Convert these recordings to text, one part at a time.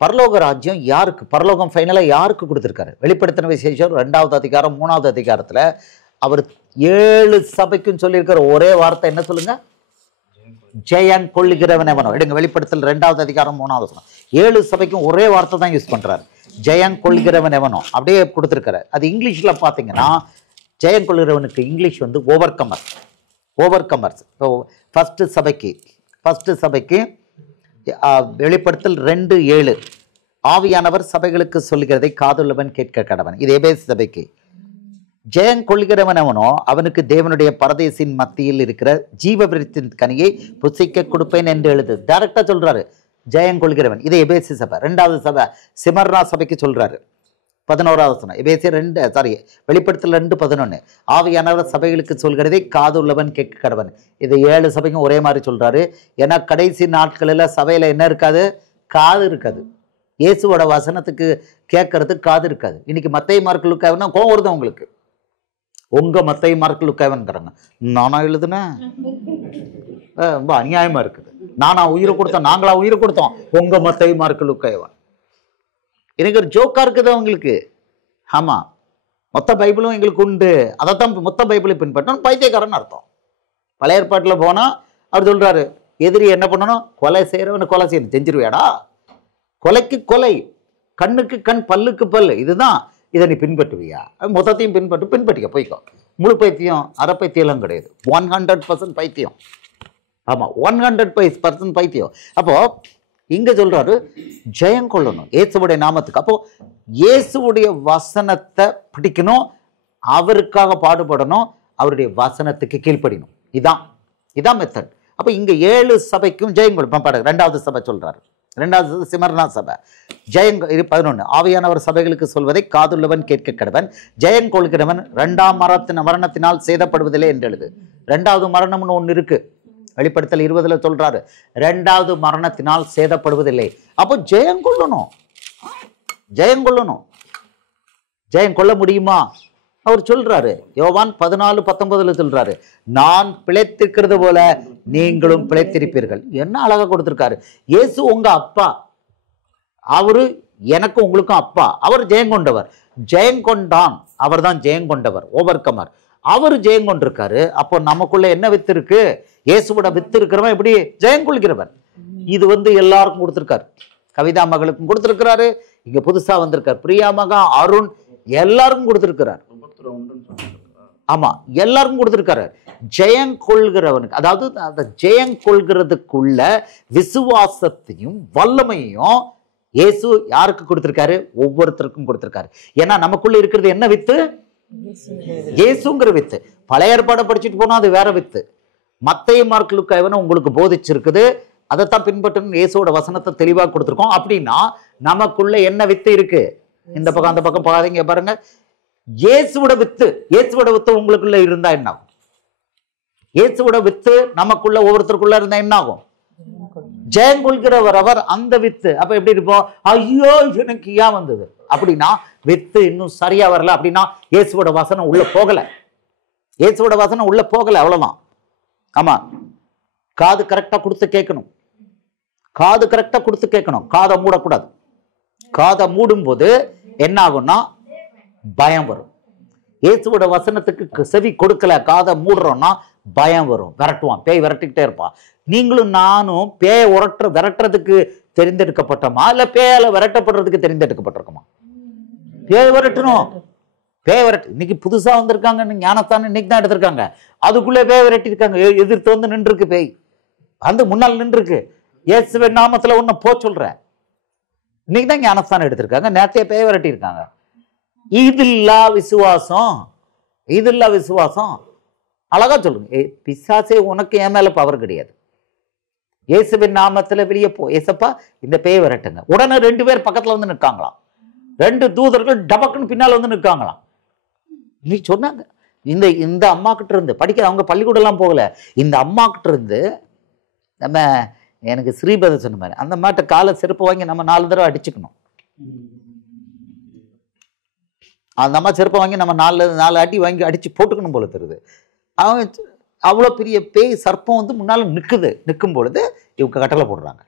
பரலோக ராஜ்யம் யாருக்கு, பரலோகம் ஃபைனலாக யாருக்கு கொடுத்துருக்காரு? வெளிப்படுத்தின விசேஷம் 2வது அதிகாரம் 3வது அதிகாரத்தில் அவர் 7 சபைக்கும் சொல்லியிருக்கிற ஒரே வார்த்தை என்ன சொல்லுங்க? ஜெயம் கொள்ளுகிறவன் எவனோ. எடுங்க, வெளிப்படுத்தல் 2வது அதிகாரம் 3வது வசனம். 7 சபைக்கும் ஒரே வார்த்தை தான் யூஸ் பண்றாரு, ஜெயம் கொள்கிறவன் எவனோ. அப்படியே கொடுத்துருக்காரு. அது இங்கிலீஷ்ல பார்த்தீங்கன்னா ஜெயம் கொள்கிறவனுக்கு இங்கிலீஷ் வந்து ஓவர் கமர்ஸ். Over commerce. இப்போ ஃபர்ஸ்ட் சபைக்கு வெளிப்படுத்தல் 2:7 ஆவியானவர் சபைகளுக்கு சொல்லுகிறதை காதுள்ளவன் கேட்க கடவன். இது எபேசு சபைக்கு. ஜெயம் கொள்கிறவன் அவனோ அவனுக்கு தேவனுடைய பரதேசின் மத்தியில் இருக்கிற ஜீவவிருத்தின் கனியை புசிக்க கொடுப்பேன் என்று எழுது. டைரக்டா சொல்றாரு ஜெயம் கொள்கிறவன். இது எபேசு சபை. 2வது சபை சிமர்னா சபைக்கு சொல்றாரு 11வது வசனம். எபேசியர் 2 வெளிப்படுத்தல் 2:11 ஆவியானவர் சபைகளுக்கு சொல்கிறதை காது உள்ளவன் கேட்க கடவன். இது 7 சபைக்கும் ஒரே மாதிரி சொல்றாரு. ஏன்னா கடைசி நாட்களில் சபையில என்ன இருக்காது? காது இருக்காது. இயேசுவோட வசனத்துக்கு கேட்கறதுக்கு காது இருக்காது. இன்னைக்கு மத்தேயு மார்க்கு லூக்கானா கோவம் வருது உங்களுக்கு. உங்க மத்தேயு மார்க்கு லூக்காங்கிறாங்க. நானா எழுதுனேன்? ரொம்ப அநியாயமா இருக்குது. நானா உயிரை கொடுத்தோம்? நாங்களா உயிரை கொடுத்தோம்? உங்க மத்தேயு மார்க்கு லூக்காவன். எனக்கு ஒரு ஜோக்கா இருக்குது அவங்களுக்கு. ஆமா, மொத்த பைபிளும் எங்களுக்கு உண்டு, அதைத்தான் மொத்த பைபிளை பின்பற்றணும், பைத்தியக்காரன் அர்த்தம். பழைய ஏற்பாட்டில் போனா அவர் சொல்றாரு, எதிரி என்ன பண்ணணும்? கொலை செய்யறவனு கொலை செய்யணும். செஞ்சிருவியாடா? கொலைக்கு கொலை, கண்ணுக்கு கண், பல்லுக்கு பல். இதுதான். இதை நீ பின்பற்றுவியா? மொத்தத்தையும் பின்பற்றிக்க போய்க்கோ. முழு பைத்தியம், அரை பைத்தியம் கிடையாது. 100% பைத்தியம். ஆமா, 100% பைத்தியம். அப்போ இங்க சொல்றாரு ஜெயம் கொள்ளணும் இயேசுவுடைய நாமத்துக்கு. அப்போ இயேசுவுடைய வசனத்தை பிடிக்கணும், அவருக்காக பாடுபடணும், அவருடைய வசனத்துக்கு கீழ்ப்படியணும். இதான் மெத்தட். அப்ப இங்க 7 சபைக்கும் ஜெயம் கொள்ளும். 2வது சபை சொல்றாரு. 2வது சிமர்னா சபை. ஜெயம் 11 ஆவியானவர் சபைகளுக்கு சொல்வதை காதுள்ளவன் கேட்க கடவன். ஜெயம் கொள்கிறவன் 2ஆம் மரணத்தினால் சேதப்படுவதில்லை என்று எழுது. 2வது மரணம்னு ஒன்று இருக்கு. வெளிப்படுத்தல் 20 சொல்றாரு 2வது மரணத்தினால் சேதப்படுவதில்லை. அப்போ ஜெயம் கொள்ளணும். ஜெயம் கொள்ள முடியுமா? அவர் சொல்றாரு யோவான் 14:19 சொல்றாரு, நான் பிழைத்திருக்கிறது போல நீங்களும் பிழைத்திருப்பீர்கள். என்ன அழகா கொடுத்திருக்காரு. இயேசு உங்க அப்பா, அவரு எனக்கும் உங்களுக்கும் அப்பா. அவர் ஜெயம் கொண்டவர், ஜெயம் கொண்டான். அவர் தான் ஜெயம் கொண்டவர், ஓவர் கமர். அவரு ஜெயம் கொண்டிருக்காரு. அப்போ நமக்குள்ள என்ன வித்து இருக்கு? இயேசுவோட வித்து இருக்கிறவன் எப்படி? ஜெயம் கொள்கிறவன். இது எல்லாருக்கும் கொடுத்திருக்காரு. கவிதா மகளுக்கும் கொடுத்திருக்கிறாரு. இங்க புதுசா வந்திருக்காரு பிரியா மகா, அருண், எல்லாருக்கும் கொடுத்திருக்கிறார். ஆமா, எல்லாருக்கும் கொடுத்திருக்காரு. ஜெயம் கொள்கிறவனுக்கு, அதாவது அந்த ஜெயம் கொள்கிறதுக்குள்ள விசுவாசத்தையும் வல்லமையும் இயேசு யாருக்கு கொடுத்திருக்காரு? ஒவ்வொருத்தருக்கும் கொடுத்திருக்காரு. ஏன்னா நமக்குள்ள இருக்கிறது என்ன வித்து? இயேசுங்கிற வித்து. பழைய ஏற்பாடு படிச்சுட்டு போனா அது வேற வித்து. மத்தேயு மார்க்கு லூக்கா உங்களுக்கு போதிச்சிருக்குது, அதைத்தான் பின்பற்றணும். இயேசுவோட வசனத்தை தெளிவாக கொடுத்துருக்கோம். அப்படின்னா நமக்குள்ள என்ன வித்து இருக்கு? இந்த பக்கம் அந்த பக்கம் பாருங்க, பாருங்க. இயேசுவோட வித்து உங்களுக்குள்ள இருந்தா என்ன ஆகும்? இயேசுவோட வித்து நமக்குள்ள ஒவ்வொருத்தருக்குள்ள இருந்தா என்ன ஆகும்? ஜெயம் கொள்கிறவர் அவர், அந்த வித்து. அப்ப எப்படி இருப்போம்? ஐயோ எனக்கு ஏன் வந்தது அப்படின்னா வித்து இன்னும் சரியா வரல. அப்படின்னா இயேசுவோட வசனம் உள்ள போகல. அவ்வளவுதான். ஆமா, காது கரெக்டா கொடுத்து கேட்கணும். காதை மூடக்கூடாது. காதை மூடும் போது என்ன ஆகும்னா பயம் வரும். இயேசுவோட வசனத்துக்கு செவி கொடுக்கல, காதை மூடுறோம்னா பயம் வரும். விரட்டுவான், பேய் விரட்டிக்கிட்டே இருப்பான். நீங்களும் நானும் பேயை விரட்டுறதுக்கு தெரிந்தெடுக்கப்பட்டோமா, இல்ல பேயால விரட்டப்படுறதுக்கு தெரிந்தெடுக்கப்பட்டிருக்கோமா? பேய் விரட்டணும். இன்னைக்கு புதுசா வந்திருக்காங்க ஞானஸ்தானம், இன்னைக்கு தான் எடுத்திருக்காங்க. அதுக்குள்ளே பேய் விரட்டி இருக்காங்க. எதிர்த்து நின்று இருக்கு. பேய் முன்னால் நின்று இருக்கு. இயேசுவின் நாமத்துல ஒன்னு சொல்ற. இன்னைக்கு தான் ஞானஸ்தானம் எடுத்திருக்காங்க, நேரத்தையே பேய் விரட்டி இருக்காங்க. இதுல்லா விசுவாசம். அழகா சொல்லுங்க. பிசாசே உனக்கு என் மேல பவர் கிடையாது. இயேசுவின் நாமத்துல வெளியே போ, ஏசப்பா இந்த பேய் விரட்டுங்க. உடனே 2 பேர் பக்கத்துல வந்து நிற்காங்களாம். 2 தூதர்கள் டபக்குன்னு பின்னால் வந்து நிற்காங்களாம். நீ சொன்னாங்க இந்த அம்மா கிட்ட இருந்து படிக்க, அவங்க பள்ளிக்கூடம் எல்லாம் போகல. இந்த அம்மா கிட்ட இருந்து நம்ம, எனக்கு ஸ்ரீபதி சொன்ன மாதிரி அந்த மாட்ட காலை செருப்பு வாங்கி நம்ம 4 தடவை அடிச்சுக்கணும். அந்த அம்மா செருப்பை வாங்கி நம்ம 4 அடி வாங்கி அடிச்சு போட்டுக்கணும் போல தெரியுது. அவங்க அவ்வளோ பெரிய பேய் சர்ப்பம் முன்னால நிற்கும் பொழுது இவங்க கட்டளை போடுறாங்க.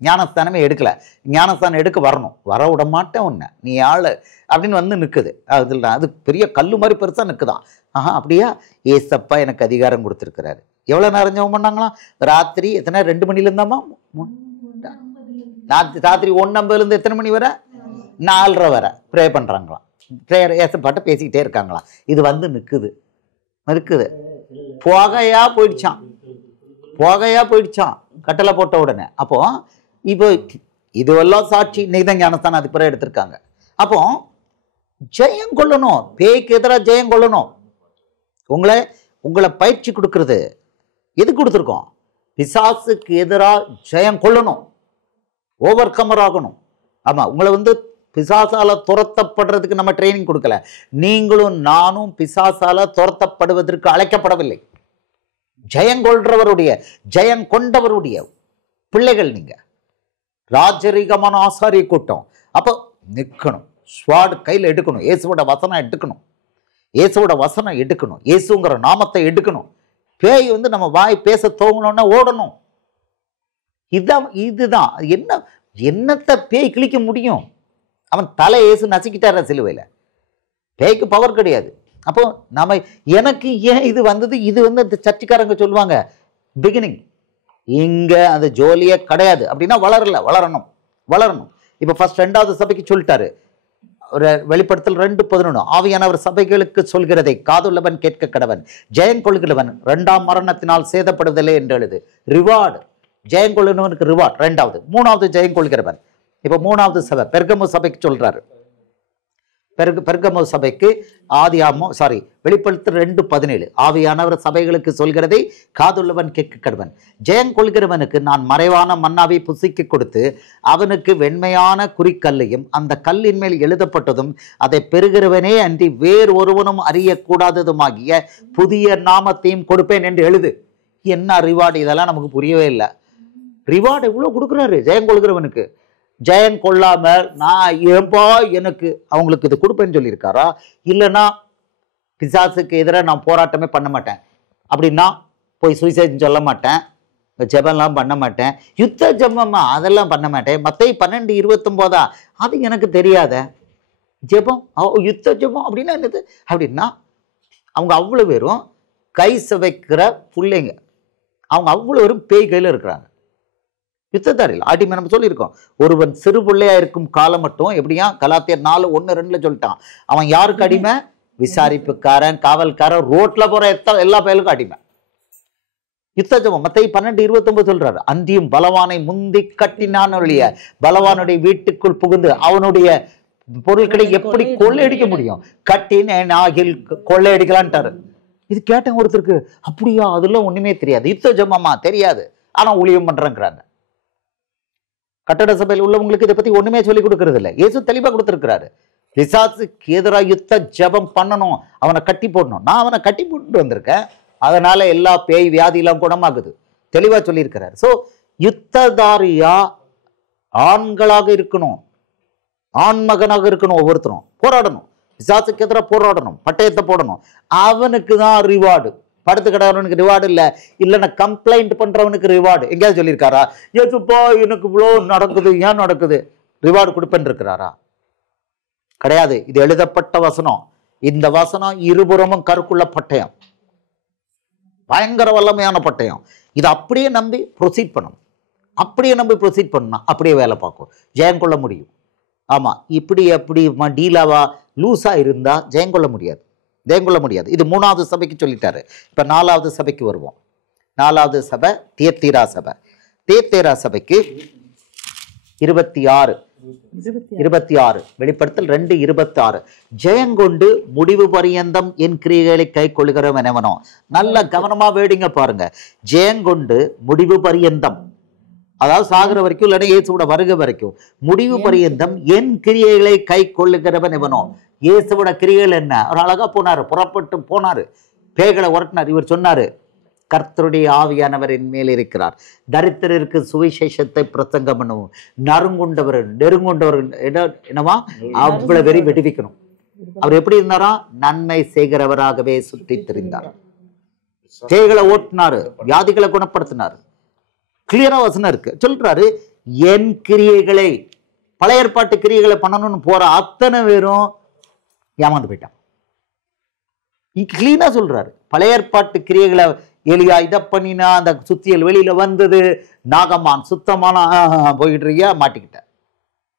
ஞானஸ்தானமே எடுக்கல. ஞானஸ்தானம் எடுக்க வரணும், வர விட மாட்டேன் உன்னை, நீ ஆள் அப்படின்னு வந்து நிற்குது. அதில் அது பெரிய கல் மாதிரி பெருசாக நிற்குதான். ஆஹா அப்படியா, ஏசப்பா எனக்கு அதிகாரம் கொடுத்துருக்கிறாரு. எவ்வளோ நேரம் ஜெபம் பண்ணாங்களாம்? ராத்திரி எத்தனை 2 மணிலேருந்தாமா? ராத்திரி 1:50 எத்தனை மணி வரை? 4:30 வரை ப்ரே பண்ணுறாங்களாம். ப்ரேயர் ஏசப்பாட்ட பேசிக்கிட்டே இருக்காங்களாம். இது வந்து நிற்குது. புகையா போயிடுச்சான் கட்டளை போட்ட உடனே. அப்போ இப்போ இதுவெல்லாம் சாட்சி. இன்னைக்கு தான் ஞானஸ்தானம் அதுக்கு பிறகு எடுத்திருக்காங்க. அப்போ ஜெயம் கொள்ளணும், பேய்க்கு எதிராக ஜெயம் கொள்ளணும். உங்களை பயிற்சி கொடுக்கறது எது கொடுத்துருக்கோம்? பிசாசுக்கு எதிராக ஜெயம் கொள்ளணும், ஓவர் கமர் ஆகணும். ஆமா, உங்களை வந்து பிசாசால துரத்தப்படுறதுக்கு நம்ம ட்ரைனிங் கொடுக்கல. நீங்களும் நானும் பிசாசால துரத்தப்படுவதற்கு அழைக்கப்படவில்லை. ஜெயங்கொள்றவருடைய ஜெயங்கொண்டவருடைய பிள்ளைகள் நீங்க. ராஜரீகமான ஆசாரிய கூட்டம். அப்போ நிற்கணும், ஸ்வாட் கையில் எடுக்கணும், இயேசுவோட வசனம் எடுக்கணும், இயேசுங்கிற நாமத்தை எடுக்கணும். பேய் வந்து நம்ம வாய் பேச தோங்கணும்னா ஓடணும். இதுதான் என்னத்தை பேய் கிழிக்க முடியும்? அவன் தலை இயேசு நசுக்கிட்டார சிலுவையில். பேய்க்கு பவர் கிடையாது. அப்போ நாம எனக்கு ஏன் இது வந்தது? இது வந்து அந்த சர்ச்சுக்காரங்க சொல்லுவாங்க பிகினிங், இங்க அந்த ஜோலியே கிடையாது அப்படின்னா வளரணும். இப்போ ஃபர்ஸ்ட் 2வது சபைக்கு சொல்லிட்டாரு. ஒரு வெளிப்படுத்தல் 2:11, ஆவியானவர் சபைகளுக்கு சொல்கிறதை காதுள்ளவன் கேட்க கடவன், ஜெயம் கொள்கிறவன் 2ஆம் மரணத்தினால் சேதப்படுவதில்லை என்று எழுது. ரிவார்டு, ஜெயம் கொள்ளுனவனுக்கு ரிவார்டு 2வது. 3வது ஜெயம் கொள்கிறவன். இப்போ 3வது சபை பெர்கமு சபைக்கு சொல்றாரு. பெர்கமு சபைக்கு வெளிப்படுத்தல் 2:17, ஆவியானவர் சபைகளுக்கு சொல்கிறதை காதுள்ளவன் கேட்க கடவன், ஜெயம் கொள்கிறவனுக்கு நான் மறைவான மன்னாவை புசிக்க கொடுத்து அவனுக்கு வெண்மையான குறிக்கல்லையும் அந்த கல்லின் மேல் எழுதப்பட்டதும் அதை பெறுகிறவனே அன்றி வேறு ஒருவனும் அறியக்கூடாததுமாகிய புதிய நாமத்தையும் கொடுப்பேன் என்று எழுது. என்ன ரிவார்டு? இதெல்லாம் நமக்கு புரியவே இல்லை. ரிவார்டு எவ்வளோ கொடுக்குறாரு ஜெயம் கொள்கிறவனுக்கு. ஜெயம் கொள்ளாம நான் ஏன்பா எனக்கு அவங்களுக்கு இது கொடுப்பேன்னு சொல்லியிருக்காரா? இல்லைன்னா பிசாசுக்கு எதிராக நான் போராட்டமே பண்ண மாட்டேன் அப்படின்னா போய் சூசைட் சொல்ல மாட்டேன், ஜெபம்லாம் பண்ண மாட்டேன், யுத்த ஜெபமா அதெல்லாம் பண்ண மாட்டேன். மத்தேயு 12:29 அது எனக்கு தெரியாத ஜெபம், யுத்த ஜெபம் அப்படின்னா என்னது? அப்படின்னா அவங்க அவ்வளோ பேரும் கை சவைக்கிற பிள்ளைங்க, அவங்க அவ்வளோ பேரும் பேய் கையில் இருக்கிறாங்க. யுத்தத்தாரில் அடிமை நம்ம சொல்லியிருக்கோம். ஒருவன் சிறு பிள்ளையா இருக்கும் காலம் மட்டும் எப்படியா? கலாத்தியர் 4:1-2 சொல்லிட்டான். அவன் யாருக்கு அடிமை? விசாரிப்புக்காரன், காவல்காரன், ரோட்ல போற எல்லா பயலுக்கும் அடிமை. யுத்த ஜெபம் மத்தேயு 12:29 சொல்றாரு. அன்றியும் பலவானை முந்தி கட்டினான் ஒழிய பலவானுடைய வீட்டுக்குள் புகுந்து அவனுடைய பொருட்களை எப்படி கொள்ளையடிக்க முடியும்? கட்டினாகில் கொள்ளையடிக்கலான்ட்டாரு. இது கேட்டேன் ஒருத்தருக்கு, அப்படியா? அதெல்லாம் ஒண்ணுமே தெரியாது. யுத்த ஜெபமா தெரியாது, ஆனா ஊழியம் பண்றேங்கிறாங்க. கட்டட சபையில் உள்ளவங்களுக்கு இதை பத்தி ஒண்ணுமே சொல்லி கொடுக்கறது இல்லை. இயேசு தெளிவா கொடுத்திருக்கிறாரு. பிசாசுக்கு எதிராக யுத்த ஜெபம் பண்ணணும், அவனை கட்டி போடணும். நான் அவனை கட்டி போட்டு வந்திருக்கேன், அதனால எல்லா பேய் வியாதியெல்லாம் குணமாகுது, தெளிவா சொல்லியிருக்கிறார். ஸோ யுத்ததாரியா ஆண்களாக இருக்கணும், ஆண்மகனாக இருக்கணும். ஒவ்வொருத்தரும் போராடணும், பிசாசுக்கு எதிராக போராடணும், பட்டயத்தை போடணும். அவனுக்கு தான் ரிவார்டு. படுத்து கிடவனுக்கு ரிவார்டு இல்லைன்னா கம்ப்ளைண்ட் பண்றவனுக்கு ரிவார்டு. எங்கேயாவது சொல்லியிருக்காரா? ஏசுப்பா எனக்கு இவ்வளோ நடக்குது, ஏன் நடக்குது, ரிவார்டு கொடுப்பேன் இருக்கிறாரா? கிடையாது. இது எழுதப்பட்ட வசனம். இந்த வசனம் இருபுறமும் கருக்குள்ள பட்டயம், பயங்கர வல்லமையான பட்டயம். இதை அப்படியே நம்பி ப்ரொசீட் பண்ணணும். அப்படியே வேலை பார்க்கும், ஜெயம் கொள்ள முடியும். ஆமா, இப்படி டீலாவா லூஸா இருந்தா ஜெயம் கொள்ள முடியாது. இது 3வது சபைக்கு சொல்லிட்டாரு. இப்ப 4வது சபைக்கு வருவோம். 4வது சபை தியத்தீரா சபை. தியத்தீரா சபைக்கு 26 வெளிப்படுத்தல் 2:26, ஜெயங்கொண்டு முடிவு பரியந்தம் என் கிரியைகளை கை கொள்கிறவன் எவனோ. நல்ல கவனமா வேடிங்க பாருங்க. ஜெயங்கொண்டு முடிவு பரியந்தம், அதாவது சாகிற வரைக்கும் இல்லைன்னா இயேசுவோட வருகை வரைக்கும், முடிவு பரியந்தம் என் கிரியைகளை கை கொள்ளுகிறவன் எவனோ. இயேசுவோட கிரியைகள் என்ன? அவர் அழகா போனாரு, புறப்பட்டு போனாரு, பேய்களை உரட்டினார். இவர் சொன்னாரு, கர்த்தருடைய ஆவியானவர் என் மேல் இருக்கிறார், தரித்திரருக்கு சுவிசேஷத்தை பிரசங்கம் பண்ணவும், நெருங்குண்டவர் என்னவா அவ்வளவு வெறி வெடிவிக்கணும். அவர் எப்படி இருந்தாரா? நன்மை செய்கிறவராகவே சுற்றி திரிந்தார், பேய்களை ஓட்டினாரு, வியாதிகளை குணப்படுத்தினாரு. கிளியரா வசனம் இருக்கு. சொல்றாரு, என் கிரியைகளை, பழைய ஏற்பாட்டு கிரியைகளை பண்ணணும்னு போற அத்தனை பேரும் ஏமாந்து போயிட்டான். கிளீனா சொல்றாரு, பழைய ஏற்பாட்டு கிரியைகளை எலியா இதை பண்ணினா அந்த சுத்தியல் வெளியில வந்தது, நாகமான் சுத்தமான போயிட்டு இருக்கியா,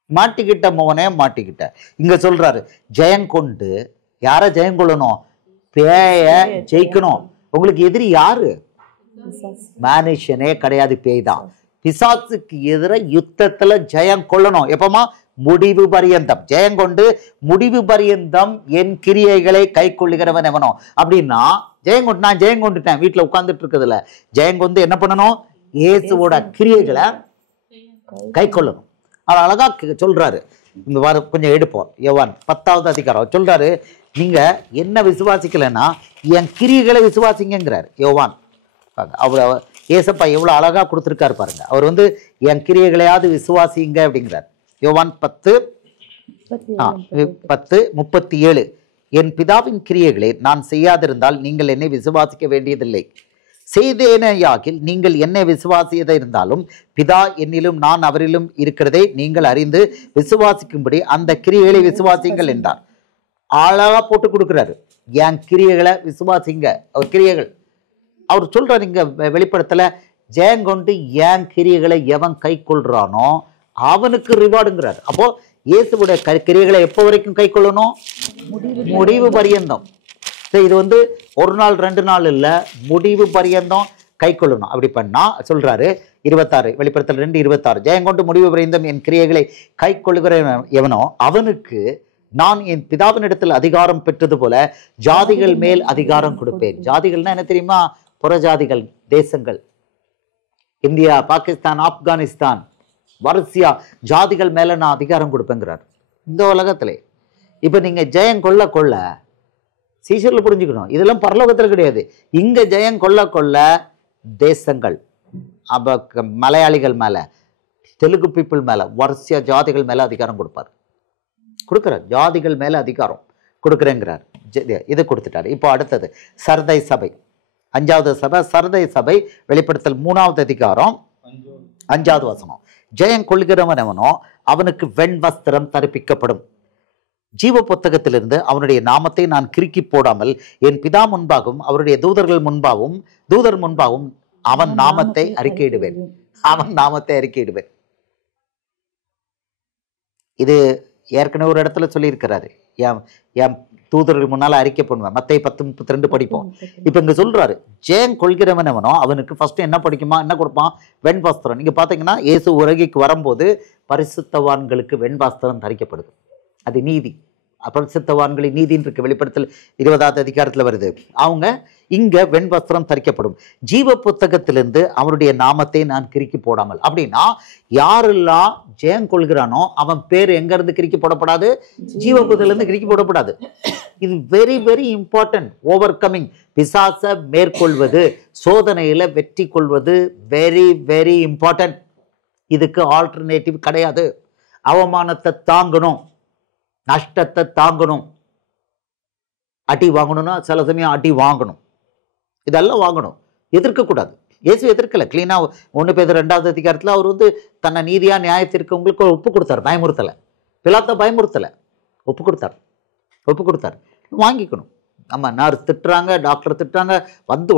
மாட்டிக்கிட்ட மோனே மாட்டிக்கிட்ட. இங்க சொல்றாரு ஜெயங்கொண்டு, யார ஜெயங்கொள்ளணும்? பேய ஜெயிக்கணும். உங்களுக்கு எதிரி யாரு? மனுஷனே கிடையாது, பேய் தான். பிசாசுக்கு எதிர யுத்தத்துல ஜெயம் கொள்ளணும். எப்பமா? முடிவு பரியந்தம். ஜெயங்கொண்டு முடிவு பரியந்தம் என் கிரியைகளை கை கொள்ளுகிறவன் எவனோ. அப்படின்னா ஜெயங்கொண்டு, நான் ஜெயங்கொண்டுட்டேன் வீட்டுல உட்கார்ந்துட்டு இருக்குதுல, ஜெயங்கொண்டு என்ன பண்ணணும்? இயேசுவோட கிரியைகளை கை கொள்ளணும். அவர் அழகா சொல்றாரு. இந்த வாரம் கொஞ்சம் எடுப்போம். யோவான் 10வது அதிகாரம் சொல்றாரு, நீங்க என்ன விசுவாசிக்கலன்னா என் கிரியைகளை விசுவாசிங்கிறார் யோவான். அவர் ஏசப்பா எவ்வளவு அழகா கொடுத்துருக்காரு பாருங்க. அவர் என் கிரியைகளையாவது விசுவாசிங்க அப்படிங்கிறார். யோவான் 10:37 என் பிதாவின் கிரியைகளை நான் செய்யாதிருந்தால் நீங்கள் என்னை விசுவாசிக்க வேண்டியதில்லை. செய்தேனையாகில் நீங்கள் என்னை விசுவாசியதை இருந்தாலும் பிதா என்னிலும் நான் அவரிலும் இருக்கிறதை நீங்கள் அறிந்து விசுவாசிக்கும்படி அந்த கிரியைகளை விசுவாசிங்கள் என்றார். அழகா போட்டு கொடுக்குறாரு, என் கிரியைகளை விசுவாசிங்க. அவர் கிரியைகள் அவர் சொல்றாரு இங்க வெளிப்படுத்தல, ஜெயங்கொண்டு என் கிரியைகளை எவன் கை கொள்றானோ அவனுக்கு ரிவார்டுங்கிறார். அப்போ இயேசுடைய கிரியைகளை எப்போ வரைக்கும் கை கொள்ளணும்? முடிவு பரியந்தம். இது ஒரு நாள் 2 நாள் இல்ல, முடிவு பரியந்தம் கை கொள்ளணும். அப்படி பண்ணா சொல்றாரு 26 வெளிப்படுத்தல் 2:26 ஜெயங்கொண்டு முடிவு பரியந்தம் என் கிரியைகளை கை கொள்ளுகிற எவனோ அவனுக்கு நான் என் பிதாவினிடத்தில் அதிகாரம் பெற்றது போல ஜாதிகள் மேல் அதிகாரம் கொடுப்பேன். ஜாதிகள்னா என்ன தெரியுமா? புறஜாதிகள் தேசங்கள், இந்தியா, பாகிஸ்தான், ஆப்கானிஸ்தான், வரிசையா ஜாதிகள் மேல நான் அதிகாரம் கொடுப்பேங்கிறார் இந்த உலகத்திலே. இப்ப நீங்க ஜெயம் கொள்ள கொள்ள சீசர்ல புரிஞ்சுக்கணும், இதெல்லாம் பரலோகத்தில் கிடையாது. இங்க ஜெயம் கொள்ள கொள்ள தேசங்கள், மலையாளிகள் மேல, தெலுங்கு பீப்புள் மேல, வரிசையா ஜாதிகள் மேல அதிகாரம் கொடுக்கிறார். ஜாதிகள் மேல அதிகாரம் கொடுக்குறேங்கிறார். இது கொடுத்துட்டாரு. இப்போ அடுத்தது சர்தை சபை, 5வது சபை. சர்தை சபை வெளிப்படுத்தல் 3வது அதிகாரம் 5வது வசனம் ஜெயம் கொள்கிறவன் எவனோ அவனுக்கு வெண் வஸ்திரம் தரிப்பிக்கப்படும். ஜீவ புத்தகத்திலிருந்து அவனுடைய நாமத்தை நான் கிறுக்கி போடாமல் என் பிதா முன்பாகவும் அவருடைய தூதர் முன்பாகவும் அவன் நாமத்தை அறிக்கையிடுவேன். இது ஏற்கனவே ஒரு இடத்துல சொல்லியிருக்கிறாரு, என் தூதர்கள் முன்னால அறிக்கை பண்ணுவேன். மத்தேயு 10:32 படிப்போம். இப்ப இங்க சொல்றாரு, ஜெயம் கொள்கிறவன் எவனோ அவனுக்கு ஃபர்ஸ்ட் என்ன கொடுப்பான்? வெண் வஸ்திரம். நீங்க பாத்தீங்கன்னா இயேசு உலகிற்கு வரும்போது பரிசுத்தவான்களுக்கு வெண் வஸ்திரம் தரிக்கப்படுது. அது நீதி. பரிசுத்தவான்களின் நீதின்னு இருக்கு, வெளிப்படுத்தல் 20வது அதிகாரத்துல வருது. அவங்க இங்க வெண் வஸ்திரம் தரிக்கப்படும். ஜீவ புத்தகத்திலிருந்து அவருடைய நாமத்தை நான் கிறுக்கி போடாமல். அப்படின்னா யாரெல்லாம் ஜெயம் கொள்கிறானோ அவன் பேர் எங்க இருந்து கிறுக்கி போடப்படாது? ஜீவ புத்தகத்திலிருந்து கிறுக்கி போடப்படாது. இது very very important. Overcoming, பிசாச மேற்கொள்வது, சோதனையில வெற்றி கொள்வது வெரி வெரி இம்பார்ட்டன்ட். இதுக்கு ஆல்டர்னேட்டிவ் கிடையாது. அவமானத்தை தாங்கணும், நஷ்டத்தை தாங்கணும். அடி வாங்கணும்னா சில சமயம் அடி வாங்கணும், இதெல்லாம் வாங்கணும், எதிர்க்கக்கூடாது. இயேசு எதிர்க்கல. கிளீனா 1 பேதுரு 2வது அதிகாரத்தில் அவர் தன்னை நீதியா நியாயத்திற்கு உங்களுக்கு ஒப்பு கொடுத்தார். பயமுறுத்தலை, பிலாத்தை பயமுறுத்தலை, ஒப்பு கொடுத்தார். வாங்கிக்கணும். நம்ம நர்ஸ் திட்டுறாங்க, டாக்டர் திட்டுறாங்க,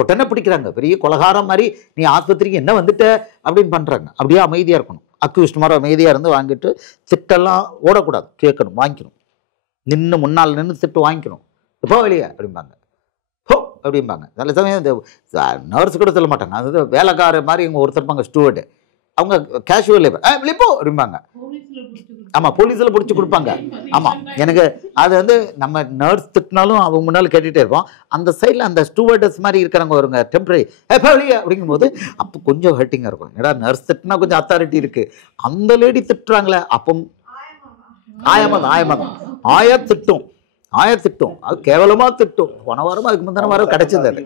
உடனே பிடிக்கிறாங்க, பெரிய கொலகாரம் மாதிரி நீ ஆஸ்பத்திரிக்கு என்ன வந்துட்ட அப்படின்னு பண்றாங்க. அப்படியே அமைதியா இருக்கணும், அக்யூஸ்ட் மாதிரி அமைதியா இருந்து வாங்கிட்டு திட்டெல்லாம் ஓடக்கூடாது, கேட்கணும், வாங்கிக்கணும். முன்னால் நின்று திட்டு வாங்கிக்கணும். இப்போ வெளியே அப்படிம்பாங்க, அப்படிம்பாங்க. சில சமயம் இந்த நர்ஸ் கூட சொல்ல மாட்டாங்க, அது வேலைக்கார மாதிரி இவங்க ஒருத்தர் இருப்பாங்க, ஸ்டூவர்டு, அவங்க கேஷுவல் லேபர், வெளிப்போ அப்படிம்பாங்க. ஆமாம், போலீஸில் பிடிச்சி கொடுப்பாங்க. ஆமாம், எனக்கு அது நம்ம நர்ஸ் திட்டினாலும் அவங்க முன்னால் கேட்டுகிட்டே இருப்போம். அந்த சைடில் அந்த ஸ்டூவர்டஸ் மாதிரி இருக்கிறவங்க வருங்க, டெம்பரரி வெளியே அப்படிங்கும்போது அப்போ கொஞ்சம் ஹர்ட்டிங்காக இருக்கும். ஏன்னா நர்ஸ் திட்டினா கொஞ்சம் அத்தாரிட்டி இருக்குது, அந்த லேடி திட்டுறாங்களே, அப்போ ஆயா திட்டும், அது கேவலமா திட்டும். போன வாரம் அதுக்கு முந்தின வாரம் கிடைச்சது அது.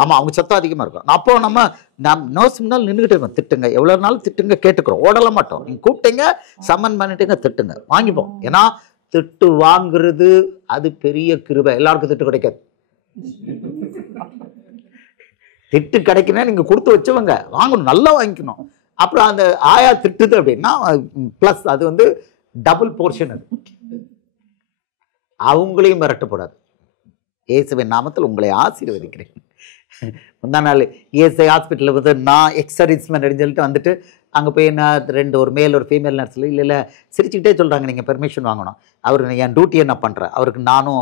ஆமா, அவங்க சத்தம் அதிகமா இருக்கும். அப்போ நம்ம நர்ஸ் முன்னால் நின்றுகிட்டு இருக்கோம், திட்டுங்க, எவ்வளவு நாள் திட்டுங்க, கேட்டுக்கிறோம், ஓடல மாட்டோம். நீங்க கூப்பிட்டீங்க, சம்மன் பண்ணிட்டீங்க, திட்டுங்க, வாங்கிப்போம். ஏன்னா திட்டு வாங்குறது அது பெரிய கிருபை. எல்லாருக்கும் திட்டு கிடைக்காது. திட்டு கிடைக்குன்னா நீங்க கொடுத்து வச்சவங்க வாங்கணும், நல்லா வாங்கிக்கணும். அப்புறம் அந்த ஆயா திட்டுது அப்படின்னா பிளஸ் அது வந்து டபுள் போர்ஷன். அது அவங்களையும் மிரட்டப்படாது. இயேசுவின் நாமத்தில் உங்களை ஆசீர்வதிக்கிறேன். முந்தா நாள் இஎஸ்ஐ ஹாஸ்பிட்டலில் வந்து நான் எக்ஸர்சைஸ்மெண்ட் அப்படின்னு சொல்லிட்டு வந்துட்டு அங்கே போய் நான் ஒரு மேல் ஒரு ஃபீமேல் நர்ஸில் இல்லை சிரிச்சுக்கிட்டே சொல்கிறாங்க நீங்கள் பெர்மிஷன் வாங்கணும். அவர் என் டியூட்டியை நான் பண்ணுறேன், அவருக்கு நானும்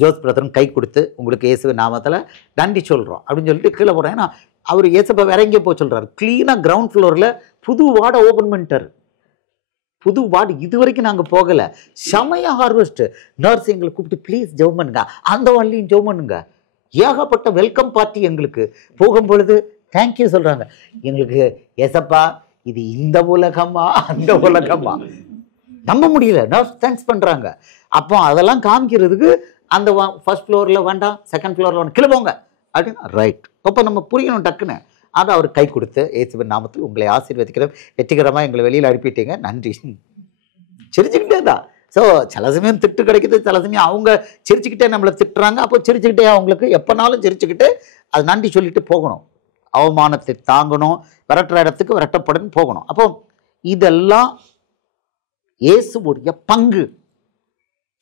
ஜோஸ் பிரதரும் கை கொடுத்து உங்களுக்கு இயேசுவின் நாமத்தில் நன்றி சொல்கிறோம் அப்படின்னு சொல்லிட்டு கீழே போகிறேன். ஏன்னா அவர் இயேசுப்பா வேற எங்கேயோ போய் சொல்கிறார். க்ளீனாக கிரவுண்ட் ஃப்ளோரில் புது வார்டை ஓப்பன் பண்ணிட்டார். புது வார்டு இது வரைக்கும் நாங்கள் போகலை. செமையாக ஹார்வெஸ்ட். நர்ஸ் எங்களை கூப்பிட்டு ப்ளீஸ் ஜெபம் பண்ணுங்க, அந்த வார்ட்லையும் ஜெபம் பண்ணுங்க. ஏகப்பட்ட வெல்கம் பார்ட்டி. எங்களுக்கு போகும்பொழுது தேங்க்யூ சொல்கிறாங்க. எங்களுக்கு ஏசப்பா இது இந்த உலகமா அந்த உலகமா நம்ப முடியல. நர்ஸ் தேங்க்ஸ் பண்ணுறாங்க. அப்போ அதெல்லாம் காமிக்கிறதுக்கு அந்த ஃபர்ஸ்ட் ஃப்ளோரில் வேண்டாம், செகண்ட் ஃப்ளோரில் வேண்டாம், கீழே போங்க அப்படின்னு ரைட். அப்போ நம்ம புரியணும் டக்குன்னு. அதை அவர் கை கொடுத்து இயேசுவின் நாமத்தில் உங்களை ஆசீர்வதிக்கிறோம், வெற்றிகரமாக எங்களை வெளியில் அனுப்பிட்டீங்க, நன்றி. சிரிச்சுக்கிட்டே தான். ஸோ சில சமயம் திட்டு கிடைக்குது, சில சமயம் அவங்க சிரிச்சுக்கிட்டே நம்மளை திட்டுறாங்க. அப்போ சிரிச்சுக்கிட்டே அவங்களுக்கு எப்போனாலும் சிரிச்சுக்கிட்டு அது நன்றி சொல்லிட்டு போகணும். அவமானத்தை தாங்கணும், விரட்டுற இடத்துக்கு விரட்டப்படும் போகணும். அப்போ இதெல்லாம் இயேசுவுடைய பங்கு.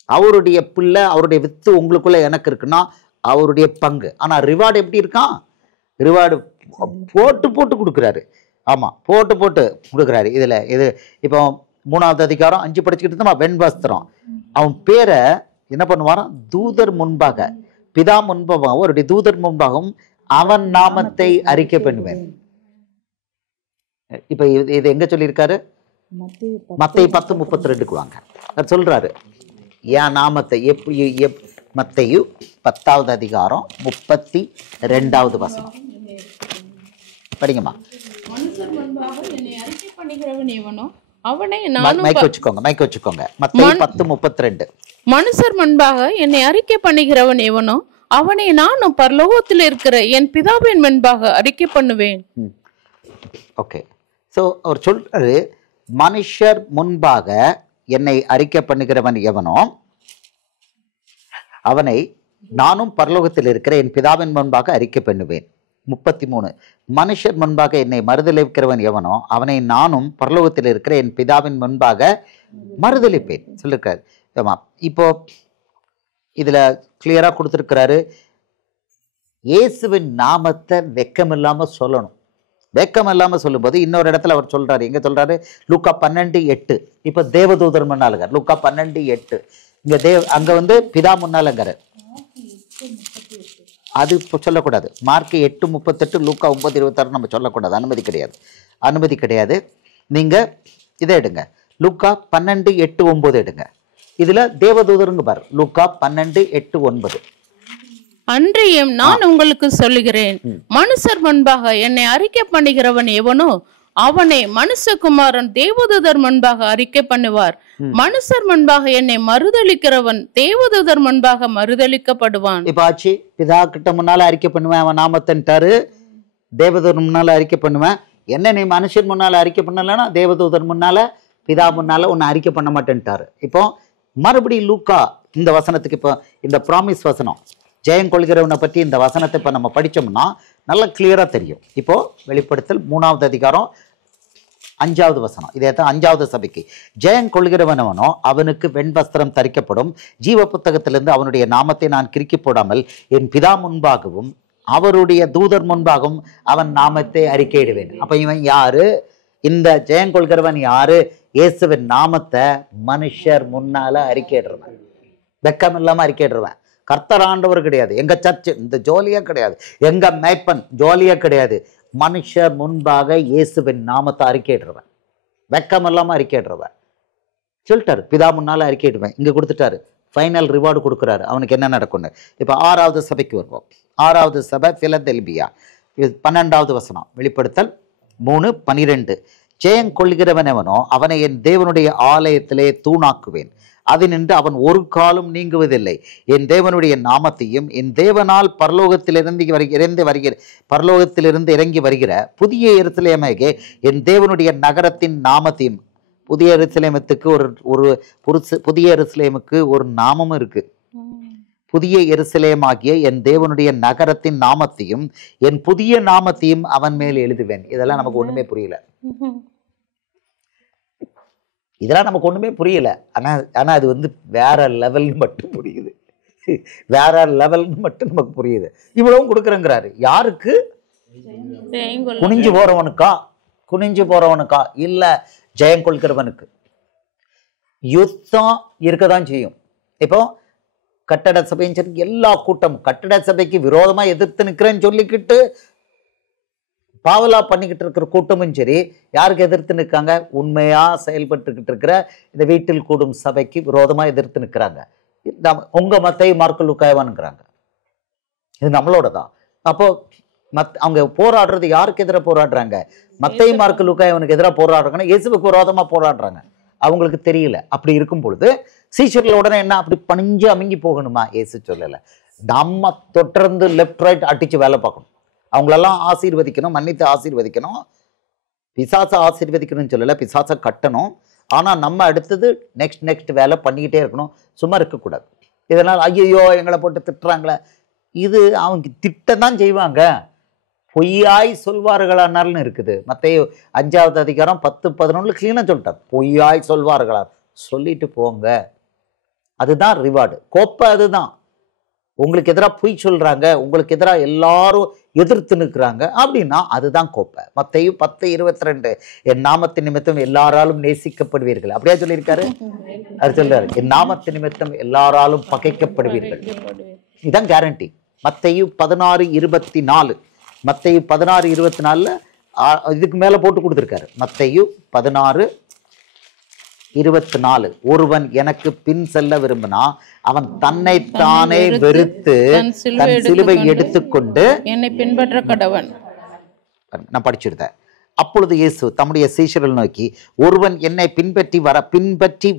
அவருடைய பிள்ளை, அவருடைய வித்து உங்களுக்குள்ள எனக்கு இருக்குன்னா அவருடைய பங்கு. ஆனால் ரிவார்டு எப்படி இருக்கான்? ரிவார்டு போட்டு போட்டு கொடுக்குறாரு. ஆமாம், போட்டு போட்டு கொடுக்குறாரு. இதில் இது இப்போ 3வது அதிகாரம் 5 படிச்சுக்கிட்டு இருந்தோமா, வெண்வஸ்திரம். அவன் பேரை என்ன பண்ணுவாராம்? தூதர் முன்பாக, பிதா முன்பாகவும் அவருடைய தூதர் முன்பாகவும் அவன் நாமத்தை அறிக்கை பண்ணுவேன். இப்ப இது எங்க சொல்லியிருக்காரு? மத்தேயு 10:32 வாங்க. அவர் சொல்றாரு என் நாமத்தை. மத்தேயு 10வது அதிகாரம் 32வது வசனம் படிங்கம்மா. மனுஷர் முன்பாக என்னை அறிக்கை பண்ணுகிறவன் எவனோ அவனை நானும். மைக் வச்சுக்கோங்க. மத்தேயு 10:32. மனுஷர் முன்பாக என்னை அறிக்கை பண்ணுகிறவன் எவனோ அவனை நானும் பரலோகத்தில் இருக்கிற என் பிதாவின் முன்பாக அறிக்கை பண்ணுவேன். ஓகே. ஸோ அவர் சொல்றாரு மனுஷர் முன்பாக என்னை அறிக்கை பண்ணுகிறவன் எவனோ அவனை நானும் பரலோகத்தில் இருக்கிற என் பிதாவின் முன்பாக அறிக்கை பண்ணுவேன். 33. மனுஷர் முன்பாக என்னை மறுதலிக்கிறவன் எவனோ அவனை நானும் பரலோகத்தில் இருக்கிற என் பிதாவின் முன்பாக மறுதலிப்பேன் சொல்லியிருக்காரு. ஆமா, இப்போ இதுல கிளியரா கொடுத்துருக்கிறாரு. இயேசுவின் நாமத்தை வெக்கமில்லாம சொல்லணும். வெக்கமில்லாம சொல்லும்போது இன்னொரு இடத்துல அவர் சொல்றாரு. எங்க சொல்றாரு? லூக்கா 12:8. இப்ப தேவதூதர் முன்னாலுங்க. லூக்கா 12:8. இங்க அங்க வந்து பிதா முன்னாலங்கிறார். அது இப்போ சொல்லக்கூடாது. மார்க் 8:38, லூக்கா 9:26 நம்ம சொல்லக்கூடாது. அனுமதி கிடையாது. நீங்க இதை எடுங்க, லூக்கா 12:8-9 எடுங்க. இதுல தேவதூதருங்க பாரு, லூக்கா 12:8-9. அன்றியும் நான் உங்களுக்கு சொல்லுகிறேன், மனுஷர் முன்பாக என்னை அறிக்கை பண்ணுகிறவன் எவனோ அவனை மனுஷகுமாரன் தேவதூதர் முன்பாக அறிக்கை பண்ணுவார். மனுஷர் முன்பாக என்னை மறுதலிக்கிறவன் தேவதூதர் முன்பாக மறுதலிக்கப்படுவான். இப்ப ஆச்சு, பிதா கிட்ட முன்னால அறிக்கை பண்ணுவேன் அவன் நாமத்தன்ட்டாரு, தேவதூதர் முன்னால அறிக்கை பண்ணுவேன். என்ன நீ மனுஷன் முன்னால அறிக்கை பண்ணலன்னா தேவதூதர் முன்னால பிதா முன்னால உன்னை அறிக்கை பண்ண மாட்டேன்ட்டாரு. இப்போ மறுபடியும் லூக்கா இந்த வசனத்துக்கு, இப்போ இந்த ப்ராமிஸ் வசனம் ஜெயம் கொள்கிறவனை பற்றி இந்த வசனத்தை இப்போ நம்ம படித்தோம்னா நல்லா கிளியராக தெரியும். இப்போ வெளிப்படுத்தல் 3வது அதிகாரம் 5வது வசனம். இதே தான் 5வது சபைக்கு. ஜெயம் கொள்கிறவனவனோ அவனுக்கு வெண்வஸ்திரம் தரிக்கப்படும், ஜீவ புத்தகத்திலிருந்து அவனுடைய நாமத்தை நான் கிறுக்கி போடாமல் என் பிதா முன்பாகவும் அவருடைய தூதர் முன்பாகவும் அவன் நாமத்தை அறிக்கையிடுவேன். அப்ப இவன் யாரு? இந்த ஜெயம் கொள்கிறவன் யாரு? இயேசுவின் நாமத்தை மனுஷர் முன்னால அறிக்கையிடுறவன், வெக்கம் இல்லாம அறிக்கையிடுறவன். கர்த்தர் ஆண்டவர் கிடையாது, எங்க சர்ச்சு இந்த ஜோலியா கிடையாது, எங்க மேய்ப்பன் ஜோலியா கிடையாது. மனுஷர் முன்பாக இயேசுவின் நாமத்தை அறிக்கையிடுறவன், வெக்கம் இல்லாம அறிக்கையிடுறவன். சொல்லிட்டாரு பிதா முன்னால அறிக்கையிடுவேன். இங்க கொடுத்துட்டாரு, ஃபைனல் ரிவார்டு கொடுக்குறாரு. அவனுக்கு என்ன நடக்கும்னு. இப்போ 6வது சபைக்கு வருவோம். 6வது சபை பிலதெல்பியா. 12வது வசனம். வெளிப்படுத்தல் 3:12. ஜெயம் கொள்கிறவனவனோ அவனை என் தேவனுடைய ஆலயத்திலே தூணாக்குவேன், அதனின்று அவன் ஒரு காலும் நீங்குவதில்லை. என் தேவனுடைய நாமத்தையும் என் தேவனால் பரலோகத்திலிருந்து இறங்கி வருகிற புதிய எருசலேமாகிய என் தேவனுடைய நகரத்தின் நாமத்தையும். புதிய எருசலேமத்துக்கு புதிய எருசலேமுக்கு ஒரு நாமமும் இருக்கு. புதிய எருசலேமாகிய என் தேவனுடைய நகரத்தின் நாமத்தையும் என் புதிய நாமத்தையும் அவன் மேல் எழுதுவேன். இதெல்லாம் நமக்கு ஒண்ணுமே புரியல. இதெல்லாம் நமக்கு ஒண்ணுமே புரியல. ஆனா அது வந்து வேற லெவல்னு மட்டும் புரியுது. வேற லெவல்னு மட்டும் நமக்கு புரியுது. இவ்வளவும் கொடுக்குறேங்கிறாரு. யாருக்கு? குனிஞ்சு போறவனுக்கா? குனிஞ்சு போறவனுக்கா? இல்ல, ஜெயம் கொள்கிறவனுக்கு. யுத்தம் இருக்கதான் செய்யும். இப்போ கட்டட சபையும் சரி, எல்லா கூட்டம் கட்டட சபைக்கு விரோதமா எதிர்த்து நிற்கிறேன்னு சொல்லிக்கிட்டு பாவலா பண்ணிக்கிட்டு இருக்கிற கூட்டமும் சரி, யாருக்கு எதிர்த்து நிற்காங்க? உண்மையா செயல்பட்டுக்கிட்டு இருக்கிற இந்த வீட்டில் கூடும் சபைக்கு விரோதமா எதிர்த்து நிற்கிறாங்க. உங்க மத்தேயு மார்க்கு லூக்கா யோவான்ங்கிறாங்க. இது நம்மளோட தான். அப்போ அவங்க போராடுறது யாருக்கு எதிராக போராடுறாங்க? மத்தேயு மார்க்கு லூக்கா யோவானுக்கு எதிராக போராடுறாங்கன்னா இயேசுவுக்கு விரோதமா போராடுறாங்க. அவங்களுக்கு தெரியல. அப்படி இருக்கும் பொழுது சீஷர்கள் உடனே என்ன, அப்படி பணிஞ்சு அமுங்கி போகணுமா? இயேசு சொல்லல. நம்ம தொடர்ந்து லெஃப்ட் ரைட் அடிச்சு வேலை பார்க்கணும். அவங்களெல்லாம் ஆசீர்வதிக்கணும், மன்னித்து ஆசீர்வதிக்கணும். பிசாசை ஆசீர்வதிக்கணும்னு சொல்லல, பிசாசை கட்டணும். ஆனா நம்ம அடுத்தது நெக்ஸ்ட் வேலை பண்ணிக்கிட்டே இருக்கணும். சும்மா இருக்கக்கூடாது. இதனால் ஐயோ எங்களை போட்டு திட்டுறாங்களே, இது அவங்க திட்டத்தான் செய்வாங்க. பொய்யாய் சொல்வார்களானால்னு இருக்குது. மத்தேயு 5வது அதிகாரம் 10-11 கிளீனா சொல்லிட்டார். பொய்யாய் சொல்வார்களா, சொல்லிட்டு போங்க. அதுதான் ரிவார்டு. கோப்பை அதுதான். உங்களுக்கு எதிராக பொய் சொல்றாங்க, உங்களுக்கு எதிராக எல்லாரும் எதிர்த்து நிற்கிறாங்க அப்படின்னா அதுதான் கோப்பை. மத்தேயு 10:22 என் நாமத்தின் நிமித்தம் எல்லாராலும் நேசிக்கப்படுவீர்கள். அப்படியா சொல்லியிருக்காரு? அது சொல்றாரு, என் நாமத்தின் நிமித்தம் எல்லாராலும் பகைக்கப்படுவீர்கள். இதுதான் கேரண்டி. மத்தேயு 16:24 மத்தேயு 16:24 இதுக்கு மேல போட்டு கொடுத்துருக்காரு. மத்தேயு 16:24 ஒருவன் எனக்கு பின் செல்ல விரும்பினா அவன் தன்னைத்தானே வெறுத்து தன் சிலுவை எடுத்துக்கொண்டு என்னை பின்பற்ற கடவன். நான் படிச்சிருந்தேன். அப்பொழுது இயேசு தம்முடைய சீஷர்கள் நோக்கி, ஒருவன் என்னை பின்பற்றி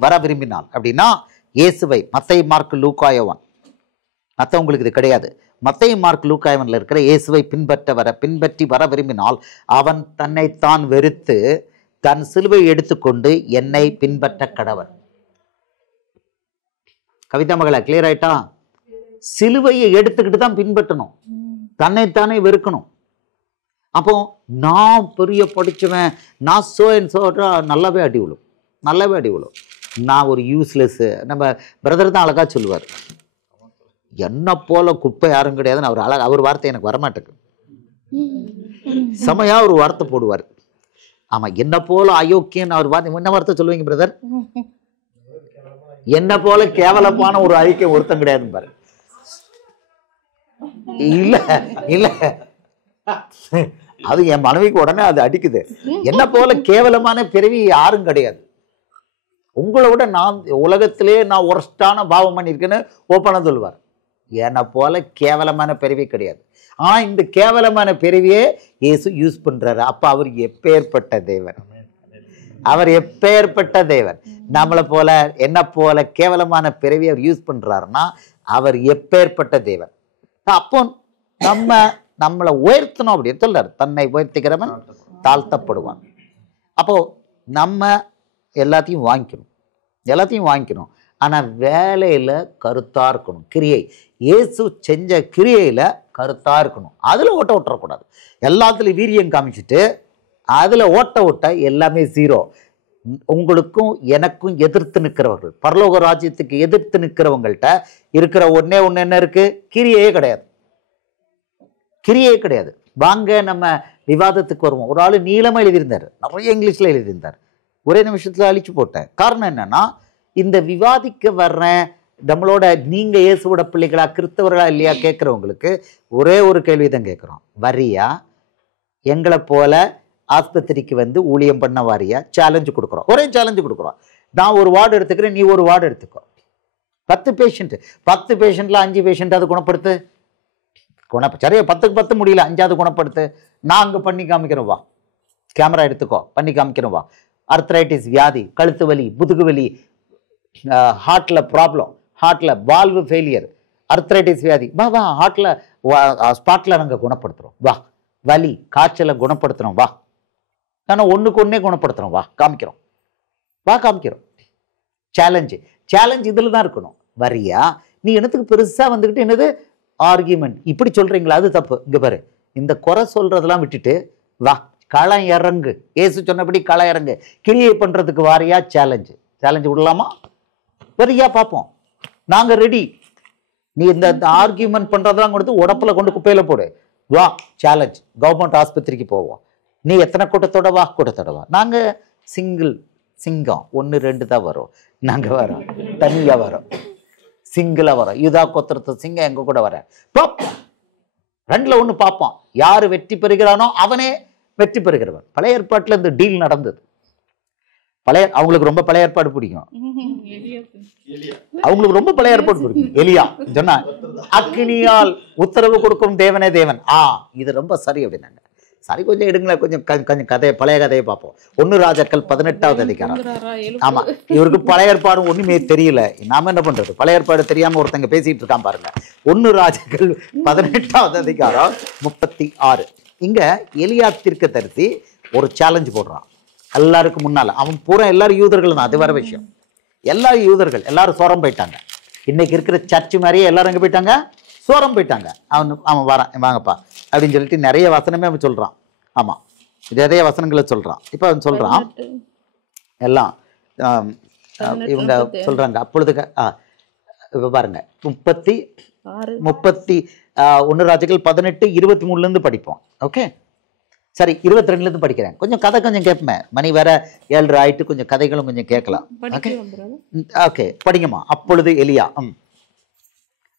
வர விரும்பினான் அப்படின்னா இயேசுவை, மத்தேயு மார்க்கு லூக்கா யோவான், மற்றவங்களுக்கு இது கிடையாது. மத்தேயு மார்க்கு லூக்கா யோவான்ல இருக்கிற இயேசுவை பின்பற்றி வர விரும்பினால் அவன் தன்னைத்தான் வெறுத்து தன் சிலுவை எடுத்துக்கொண்டு என்னை பின்பற்ற கடவன். கவிதா மகளா, கிளியர் ஆயிட்டா? சிலுவையை எடுத்துக்கிட்டு தான் பின்பற்றணும், தன்னைத்தானே வெறுக்கணும். அப்போ நான் பெரிய படிச்சுவேன், நான் சொல்றா நல்லாவே அடி விழும், நான் ஒரு யூஸ்லெஸ். நம்ம பிரதர் தான் அழகா சொல்லுவார், என்ன போல குப்பை யாரும் கிடையாதுன்னு. அவர் வார்த்தை எனக்கு வரமாட்டேக்கு. செமையா ஒரு வார்த்தை போடுவார். ஆமா, என்ன போல அயோக்கியன் அவர் வார்த்தை. என்ன வார்த்தை சொல்லுவீங்க பிரதர்? என்ன போல கேவலமான ஒரு ஐக்கியம் ஒருத்தம் கிடையாது பாரு. இல்ல அது என் மனைவிக்கு உடனே அது அடிக்குது. என்ன போல கேவலமான பிறவி யாரும் கிடையாது. உங்களை விட நான் உலகத்திலே நான் ஒர்ஸ்டான பாவம் பண்ணியிருக்கேன்னு ஓப்பனா சொல்லுவார். என்னை போல கேவலமான பிறவி கிடையாது. ஆனா இந்த கேவலமான பிறவியே இயேசு யூஸ் பண்றாரு. அப்ப அவர் எப்பேற்பட்ட தேவன், நம்மளை போல என்ன போல கேவலமான பிறவி அவர் யூஸ் பண்றாருன்னா அவர் எப்பேற்பட்ட தேவன். அப்போ நம்மளை உயர்த்தணும் அப்படின்னு சொல்றாரு. தன்னை உயர்த்திக்கிறவன் தாழ்த்தப்படுவான். அப்போ நம்ம எல்லாத்தையும் வாங்கிக்கணும். ஆனா வேலையில கருத்தா இருக்கணும். கிரியை, இயேசு செஞ்ச கிரியையில கருத்தா இருக்கணும். அதுல ஓட்ட விட்டுறக்கூடாது. எல்லாத்துலயும் வீரியம் காமிச்சிட்டு அதுல ஓட்ட எல்லாமே ஜீரோ. உங்களுக்கும் எனக்கும் எதிர்த்து நிற்கிறவர்கள், பரலோக ராஜ்யத்துக்கு எதிர்த்து நிற்கிறவங்கள்ட்ட இருக்கிற ஒன்னே ஒண்ணு என்ன இருக்கு? கிரியையே கிடையாது. வாங்க நம்ம விவாதத்துக்கு வருவோம். ஒரு ஆளு நீளமா எழுதியிருந்தார், நிறைய இங்கிலீஷ்ல எழுதியிருந்தார். ஒரே நிமிஷத்துல அழிச்சு போட்டேன். காரணம் என்னன்னா, இந்த விவாதிக்க வர்றேன் நம்மளோட, நீங்க இயேசுவோட பிள்ளைகளா கிறிஸ்தவர்களா இல்லையா கேட்கிறவங்களுக்கு ஒரே ஒரு கேள்விதான் கேட்கிறோம். வரியா? எங்களை போல ஆஸ்பத்திரிக்கு வந்து ஊழியம் பண்ண வாரியா? சேலஞ்சு கொடுக்குறோம். ஒரே சேலஞ்சு கொடுக்குறோம். நான் ஒரு வார்டு எடுத்துக்கிறேன், நீ ஒரு வார்டு எடுத்துக்கோ. 10 பேஷண்ட்ல 5 பேஷண்ட் அது குணப்படுத்து. சரியா 10க்கு 10 முடியல, 5வது குணப்படுத்து. நான் அங்க பண்ணி காமிக்கிறோம் வா. கேமரா எடுத்துக்கோ, பண்ணி காமிக்கிறோம் வா. அர்த்ரைட்டிஸ் வியாதி, கழுத்து வலி, முதுகு வலி, ஹார்ட்ல ப்ராப்ளம், ஹார்ட்ல வால்வு ஃபெயிலியர், அர்த்ரைட்டிஸ் வியாதி, வா ஹார்ட்ல ஸ்பாட்ல நாங்க குணப்படுத்துறோம் வா. வலி, காய்ச்சலை குணப்படுத்துறோம் வா. ஆனா ஒண்ணுக்கு ஒன்னே குணப்படுத்துறோம் வா, காமிக்கிறோம். சேலஞ்சு இதுல தான் இருக்கணும். வரியா? நீ என்னத்துக்கு பெருசா வந்துகிட்டு என்னது ஆர்கியூமெண்ட் இப்படி சொல்றீங்களா? அது தப்பு. இங்க பாரு, இந்த குறை சொல்றதெல்லாம் விட்டுட்டு வா, களம் இறங்கு. இயேசு சொன்னபடி களம் இறங்கு. கிரியை பண்றதுக்கு வாரியா? சேலஞ்சு விடலாமா? வரியா பார்ப்போம், நாங்க ரெடி. நீ இந்த ஆர்கியூமெண்ட் பண்றதெல்லாம் கொடுத்து உடப்புல கொண்டு குப்பையில போடு. வா, சேலஞ்ச். கவர்மெண்ட் ஆஸ்பத்திரிக்கு போவோம். நீ எத்தனை கூட்டத்தோட வா, நாங்க சிங்கம் 1 2 தான் வரும். நாங்க வரோம், தனியா வரோம், சிங்கிளா வரோம். யுதா கோத்திரத்து சிங்கம் எங்க கூட வர. 2ல 1 பார்ப்போம். யாரு வெற்றி பெறுகிறானோ அவனே வெற்றி பெறுகிறவன். பழைய ஏற்பாட்டுல இந்த டீல் நடந்தது. அவங்களுக்கு ரொம்ப பழைய ஏற்பாடு பிடிக்கும். அவங்களுக்கு ரொம்ப பழைய ஏற்பாடு பிடிக்கும். எலியா சொன்னா அக்கினியால் உத்தரவு கொடுக்கும் தேவனே தேவன். இது ரொம்ப சரி அப்படின்னாங்க. சரி, கொஞ்சம் எடுங்களேன், கொஞ்சம் கதையை, பழைய கதையை பார்ப்போம். 1 ராஜாக்கள் 18வது அதிகாரம். ஆமா, இவருக்கு பழைய ஏற்பாடு ஒண்ணுமே தெரியல. நாம என்ன பண்றது? பழைய ஏற்பாடு தெரியாம ஒருத்தங்க பேசிட்டு இருக்கான் பாருங்க. 1 ராஜாக்கள் 18வது அதிகாரம் 36. இங்க எலியா தீர்க்கதரிசி ஒரு சேலஞ்ச் போடுறான் எல்லாருக்கும் முன்னால. அவன் பூரா எல்லாரும் யூதர்கள் தான், அது வேற விஷயம். எல்லாரும் யூதர்கள், எல்லாரும் சோரம் போயிட்டாங்க. இன்னைக்கு இருக்கிற சர்ச்சு மாதிரியே எல்லாரும் எங்க போயிட்டாங்க? சோரம் போயிட்டாங்க. அவன் வரான், வாங்கப்பா அப்படின்னு சொல்லிட்டு நிறைய வசனமே அவன் சொல்றான். ஆமா, நிறைய வசனங்களை சொல்றான். இப்ப அவன் சொல்றான் எல்லாம் இவங்க சொல்றாங்க. அப்பொழுது இப்ப பாருங்க, 1 ராஜாக்கள் 18:23 இருந்து படிப்போம். ஓகே, சரி, 22 இருந்து படிக்கிறேன். கொஞ்சம் கதை கொஞ்சம் கேட்பேன். மணி வேற 7 ஆயிட்டு, கொஞ்சம் கதைகளும் கொஞ்சம் கேட்கலாம். ஓகே, படிங்கம்மா. அப்பொழுது எலியா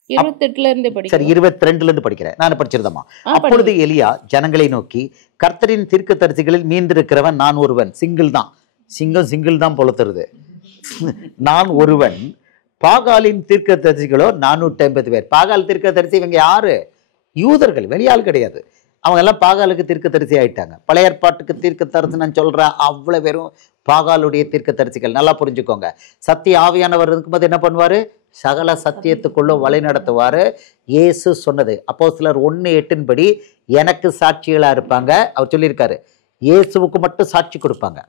28ல இருந்து படிக்கிறேன். சரி, 22ல இருந்து படிக்கிறேன். நான் படிச்சிருந்தேம்மா. அப்பொழுது எலியா ஜனங்களை நோக்கி, கர்த்தரின் தீர்க்கதரிசிகளில் மீந்திருக்கிறவன் நான் ஒருவன். சிங்கிள் தான் பொழுத்துறது. நான் ஒருவன். பாகாலின் தீர்க்கதரிசிகளோ 450 பேர். பாகால் தீர்க்கதரிசி இவங்க யாரு? யூதர்கள், வெளியால் கிடையாது. அவங்க எல்லாம் பாகாலுக்கு தீர்க்கதரிசி ஆயிட்டாங்க. பழைய ஏற்பாட்டுக்கு தீர்க்கதரிசி நான் சொல்றேன், அவ்வளவு பேரும் பாகாலுடைய தீர்க்கதரிசிகள். நல்லா புரிஞ்சுக்கோங்க. சத்திய ஆவியானவர் இருக்கும்போது என்ன பண்ணுவாரு? சகல சத்தியத்துக்குள்ள வழி நடத்துவாரு. இயேசு சொன்னது அப்போஸ்தலர் 1:8 படி எனக்கு சாட்சிகளா இருப்பாங்க. அவர் சொல்லியிருக்காரு, இயேசுவுக்கு மட்டும் சாட்சி கொடுப்பாங்க.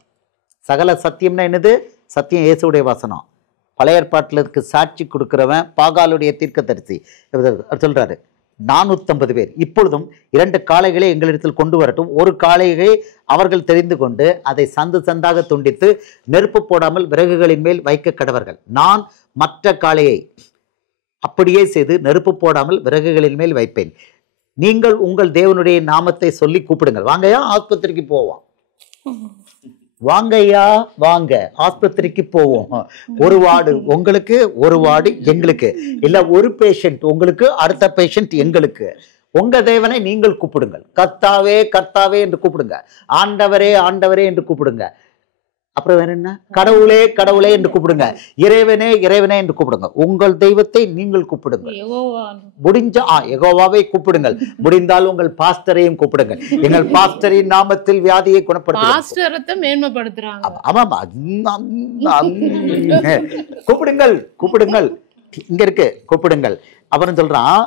சகல சத்தியம்னா என்னது? சத்தியம் இயேசுடைய வசனம். பழைய ஏற்பாட்டில் இருக்கு சாட்சி கொடுக்கிறவன் பாகாலுடைய தீர்க்கதரிசி. சொல்றாரு 450 பேர். இப்பொழுதும் 2 காளைகளை எங்களிடத்தில் கொண்டு வரட்டும். ஒரு காளையை அவர்கள் தெரிந்து கொண்டு அதை சந்தாக துண்டித்து நெருப்பு போடாமல் விறகுகளின் மேல் வைக்க கடவர்கள். நான் மற்ற காளையை அப்படியே செய்து நெருப்பு போடாமல் விறகுகளின் மேல் வைப்பேன். நீங்கள் உங்கள் தேவனுடைய நாமத்தை சொல்லி கூப்பிடுங்கள். வாங்கயா, ஆஸ்பத்திரிக்கு போவோம். வாங்கய்யா, வாங்க ஆஸ்பத்திரிக்கு போவோம். ஒரு வார்டு உங்களுக்கு, ஒரு வார்டு எங்களுக்கு. இல்ல ஒரு பேஷண்ட் உங்களுக்கு, அடுத்த பேஷண்ட் எங்களுக்கு. உங்க தேவனை நீங்கள் கூப்பிடுங்கள். கர்த்தாவே கர்த்தாவே என்று கூப்பிடுங்க. ஆண்டவரே ஆண்டவரே என்று கூப்பிடுங்க. அப்புறம் வேற என்ன? கடவுளே கடவுளே என்று கூப்பிடுங்க. இறைவனே இறைவனே என்று கூப்பிடுங்க. உங்கள் தெய்வத்தை நீங்கள் கூப்பிடுங்க. முடிஞ்சா யெகோவாவை கூப்பிடுங்கள். முடிந்தால் உங்கள் பாஸ்டரையும் கூப்பிடுங்கள். எங்கள் பாஸ்டரின் நாமத்தில் வியாதியை குணப்படுத்துறாங்க. ஆமாமா, கூப்பிடுங்கள் கூப்பிடுங்கள். இங்க இருக்கு, கூப்பிடுங்கள். அப்புறம் சொல்றான்,